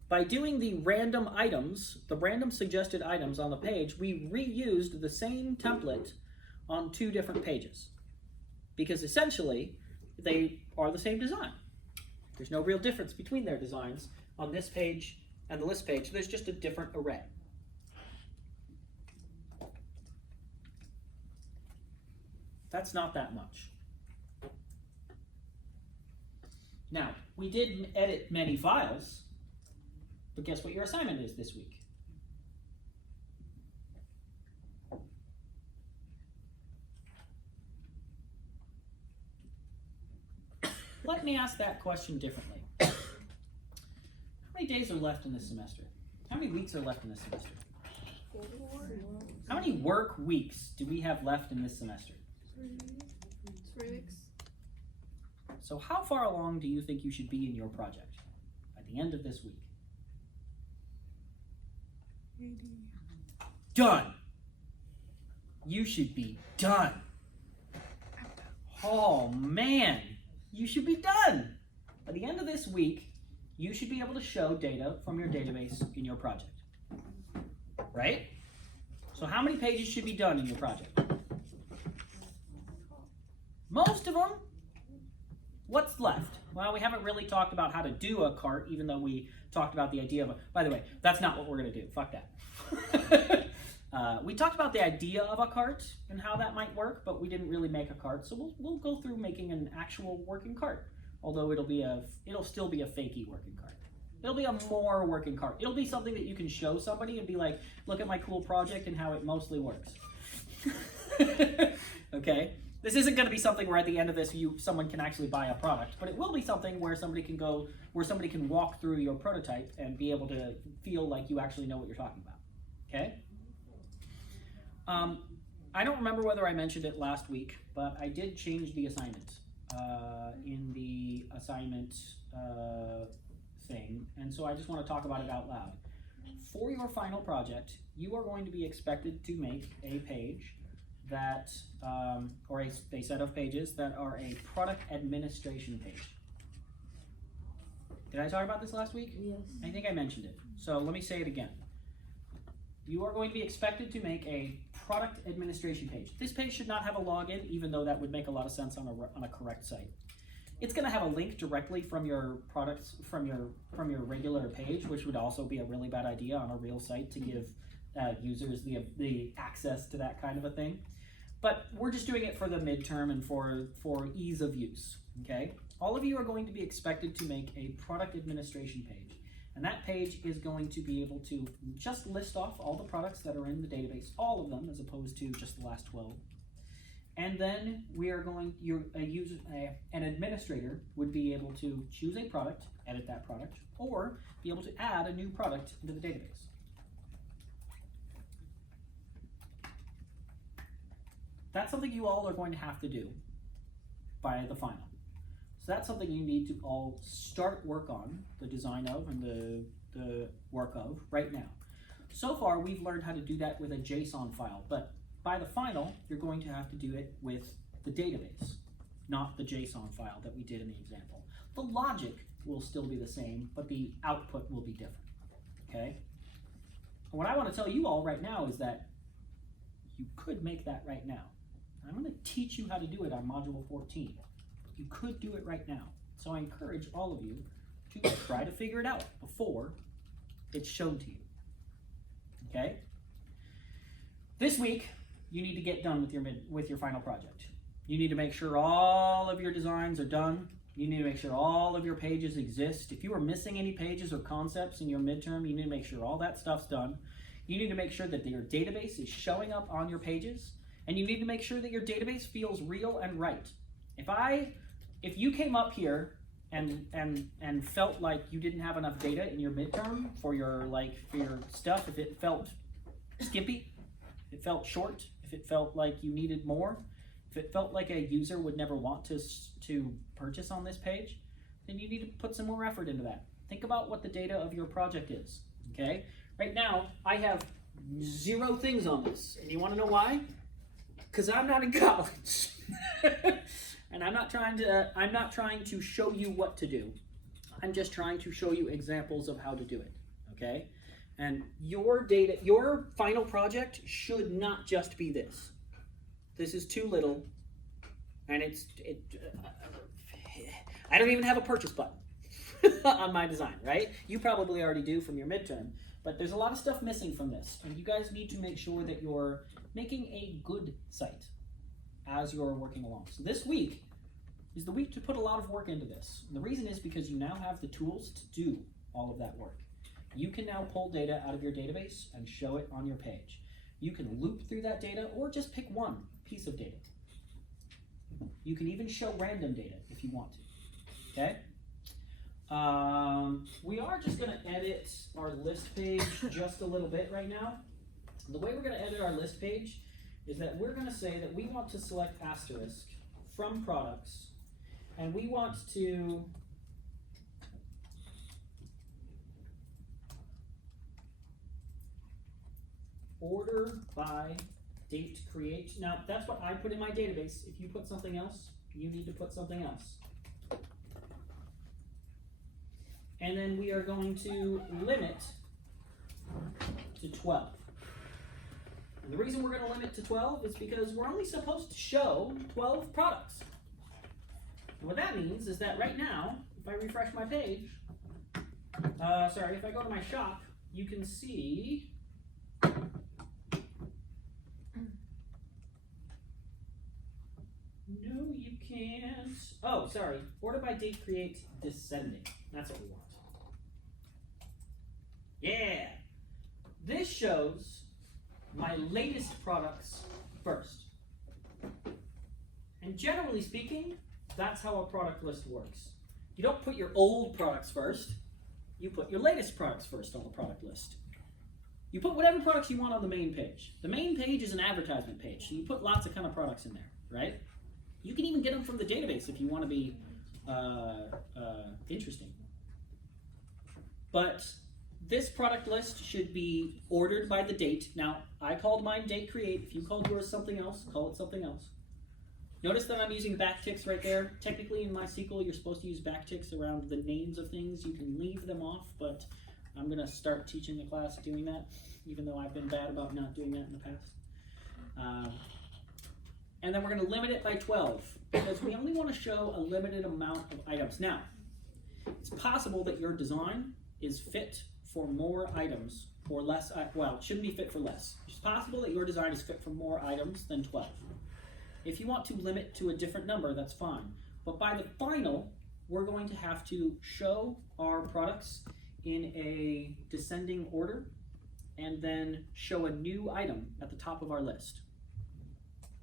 By doing the random items, the random suggested items on the page, we reused the same template on 2 different pages. Because essentially, they are the same design. There's no real difference between their designs on this page and the list page. There's just a different array. That's not that much. Now, we did edit many files, but guess what your assignment is this week? Let me ask that question differently. How many days are left in this semester? How many weeks are left in this semester? 4. How many work weeks do we have left in this semester? 3 weeks. So how far along do you think you should be in your project by the end of this week? 80. Done! You should be done. Oh man, you should be done. By the end of this week, you should be able to show data from your database in your project. Right? So how many pages should be done in your project? Most of them. What's left? Well, we haven't really talked about how to do a cart, even though we talked about the idea of by the way, that's not what we're going to do. Fuck that. We talked about the idea of a cart and how that might work, but we didn't really make a cart. So we'll go through making an actual working cart. Although it'll still be a fakey working cart. It'll be a more working cart. It'll be something that you can show somebody and be like, look at my cool project and how it mostly works. Okay? This isn't going to be something where at the end of this someone can actually buy a product, but it will be something where somebody can walk through your prototype and be able to feel like you actually know what you're talking about. Okay? I don't remember whether I mentioned it last week, but I did change the assignment in the assignment thing, and so I just want to talk about it out loud. For your final project, you are going to be expected to make a page that, or a set of pages that are a product administration page. Did I talk about this last week? Yes. I think I mentioned it. So let me say it again. You are going to be expected to make a product administration page. This page should not have a login, even though that would make a lot of sense on a correct site. It's going to have a link directly from your products, from your regular page, which would also be a really bad idea on a real site to give users the access to that kind of a thing. But we're just doing it for the midterm and for ease of use, okay? All of you are going to be expected to make a product administration page. And that page is going to be able to just list off all the products that are in the database, all of them, as opposed to just the last 12. And then we are going, an administrator would be able to choose a product, edit that product, or be able to add a new product into the database. That's something you all are going to have to do by the final. So that's something you need to all start work on, the design of and the work of right now. So far, we've learned how to do that with a JSON file, but by the final, you're going to have to do it with the database, not the JSON file that we did in the example. The logic will still be the same, but the output will be different, okay? And what I want to tell you all right now is that you could make that right now. I'm going to teach you how to do it on Module 14. You could do it right now. So I encourage all of you to try to figure it out before it's shown to you. Okay? This week, you need to get done with your final project. You need to make sure all of your designs are done. You need to make sure all of your pages exist. If you are missing any pages or concepts in your midterm, you need to make sure all that stuff's done. You need to make sure that your database is showing up on your pages, and you need to make sure that your database feels real and right. If you came up here and felt like you didn't have enough data in your midterm for your stuff, if it felt skimpy, if it felt short, if it felt like you needed more, if it felt like a user would never want to purchase on this page, then you need to put some more effort into that. Think about what the data of your project is, okay? Right now, I have 0 things on this, and you want to know why? Because I'm not in college. And I'm not trying to show you what to do. I'm just trying to show you examples of how to do it, okay? And your final project should not just be this. This is too little, and I don't even have a purchase button on my design, right? You probably already do from your midterm, but there's a lot of stuff missing from this, and you guys need to make sure that you're making a good site as you're working along. So this week is the week to put a lot of work into this. And the reason is because you now have the tools to do all of that work. You can now pull data out of your database and show it on your page. You can loop through that data or just pick one piece of data. You can even show random data if you want to, okay? We are just gonna edit our list page just a little bit right now. The way we're gonna edit our list page is that we're gonna say that we want to select asterisk from products, and we want to order by date create. Now, that's what I put in my database. If you put something else, you need to put something else. And then we are going to limit to 12. And the reason we're going to limit to 12 is because we're only supposed to show 12 products. And what that means is that right now, if I refresh my page, if I go to my shop, you can see no, you can't. Oh, sorry. Order by date create descending. That's what we want. Yeah. This shows my latest products first. And generally speaking, that's how a product list works. You don't put your old products first. You put your latest products first on the product list. You put whatever products you want on the main page. The main page is an advertisement page, so you put lots of kind of products in there, right? You can even get them from the database if you want to be interesting. But this product list should be ordered by the date. Now, I called mine date create. If you called yours something else, call it something else. Notice that I'm using backticks right there. Technically in MySQL, you're supposed to use backticks around the names of things. You can leave them off, but I'm going to start teaching the class doing that, even though I've been bad about not doing that in the past. And then we're going to limit it by 12, because we only want to show a limited amount of items. Now, it's possible that your design is fit for more items or less, well, it shouldn't be fit for less. It's possible that your design is fit for more items than 12. If you want to limit to a different number, that's fine. But by the final, we're going to have to show our products in a descending order and then show a new item at the top of our list.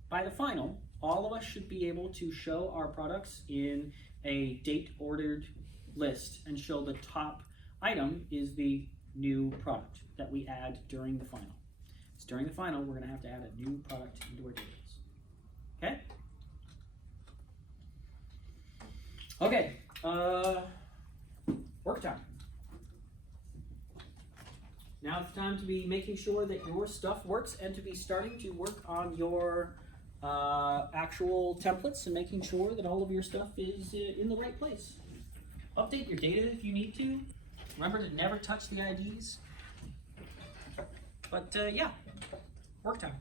By the final, all of us should be able to show our products in a date-ordered list and show the top item is the new product that we add during the final. So during the final, we're going to have to add a new product into our database. Okay? Okay, work time. Now it's time to be making sure that your stuff works and to be starting to work on your actual templates and making sure that all of your stuff is in the right place. Update your data if you need to. Remember to never touch the IDs. But yeah, work time.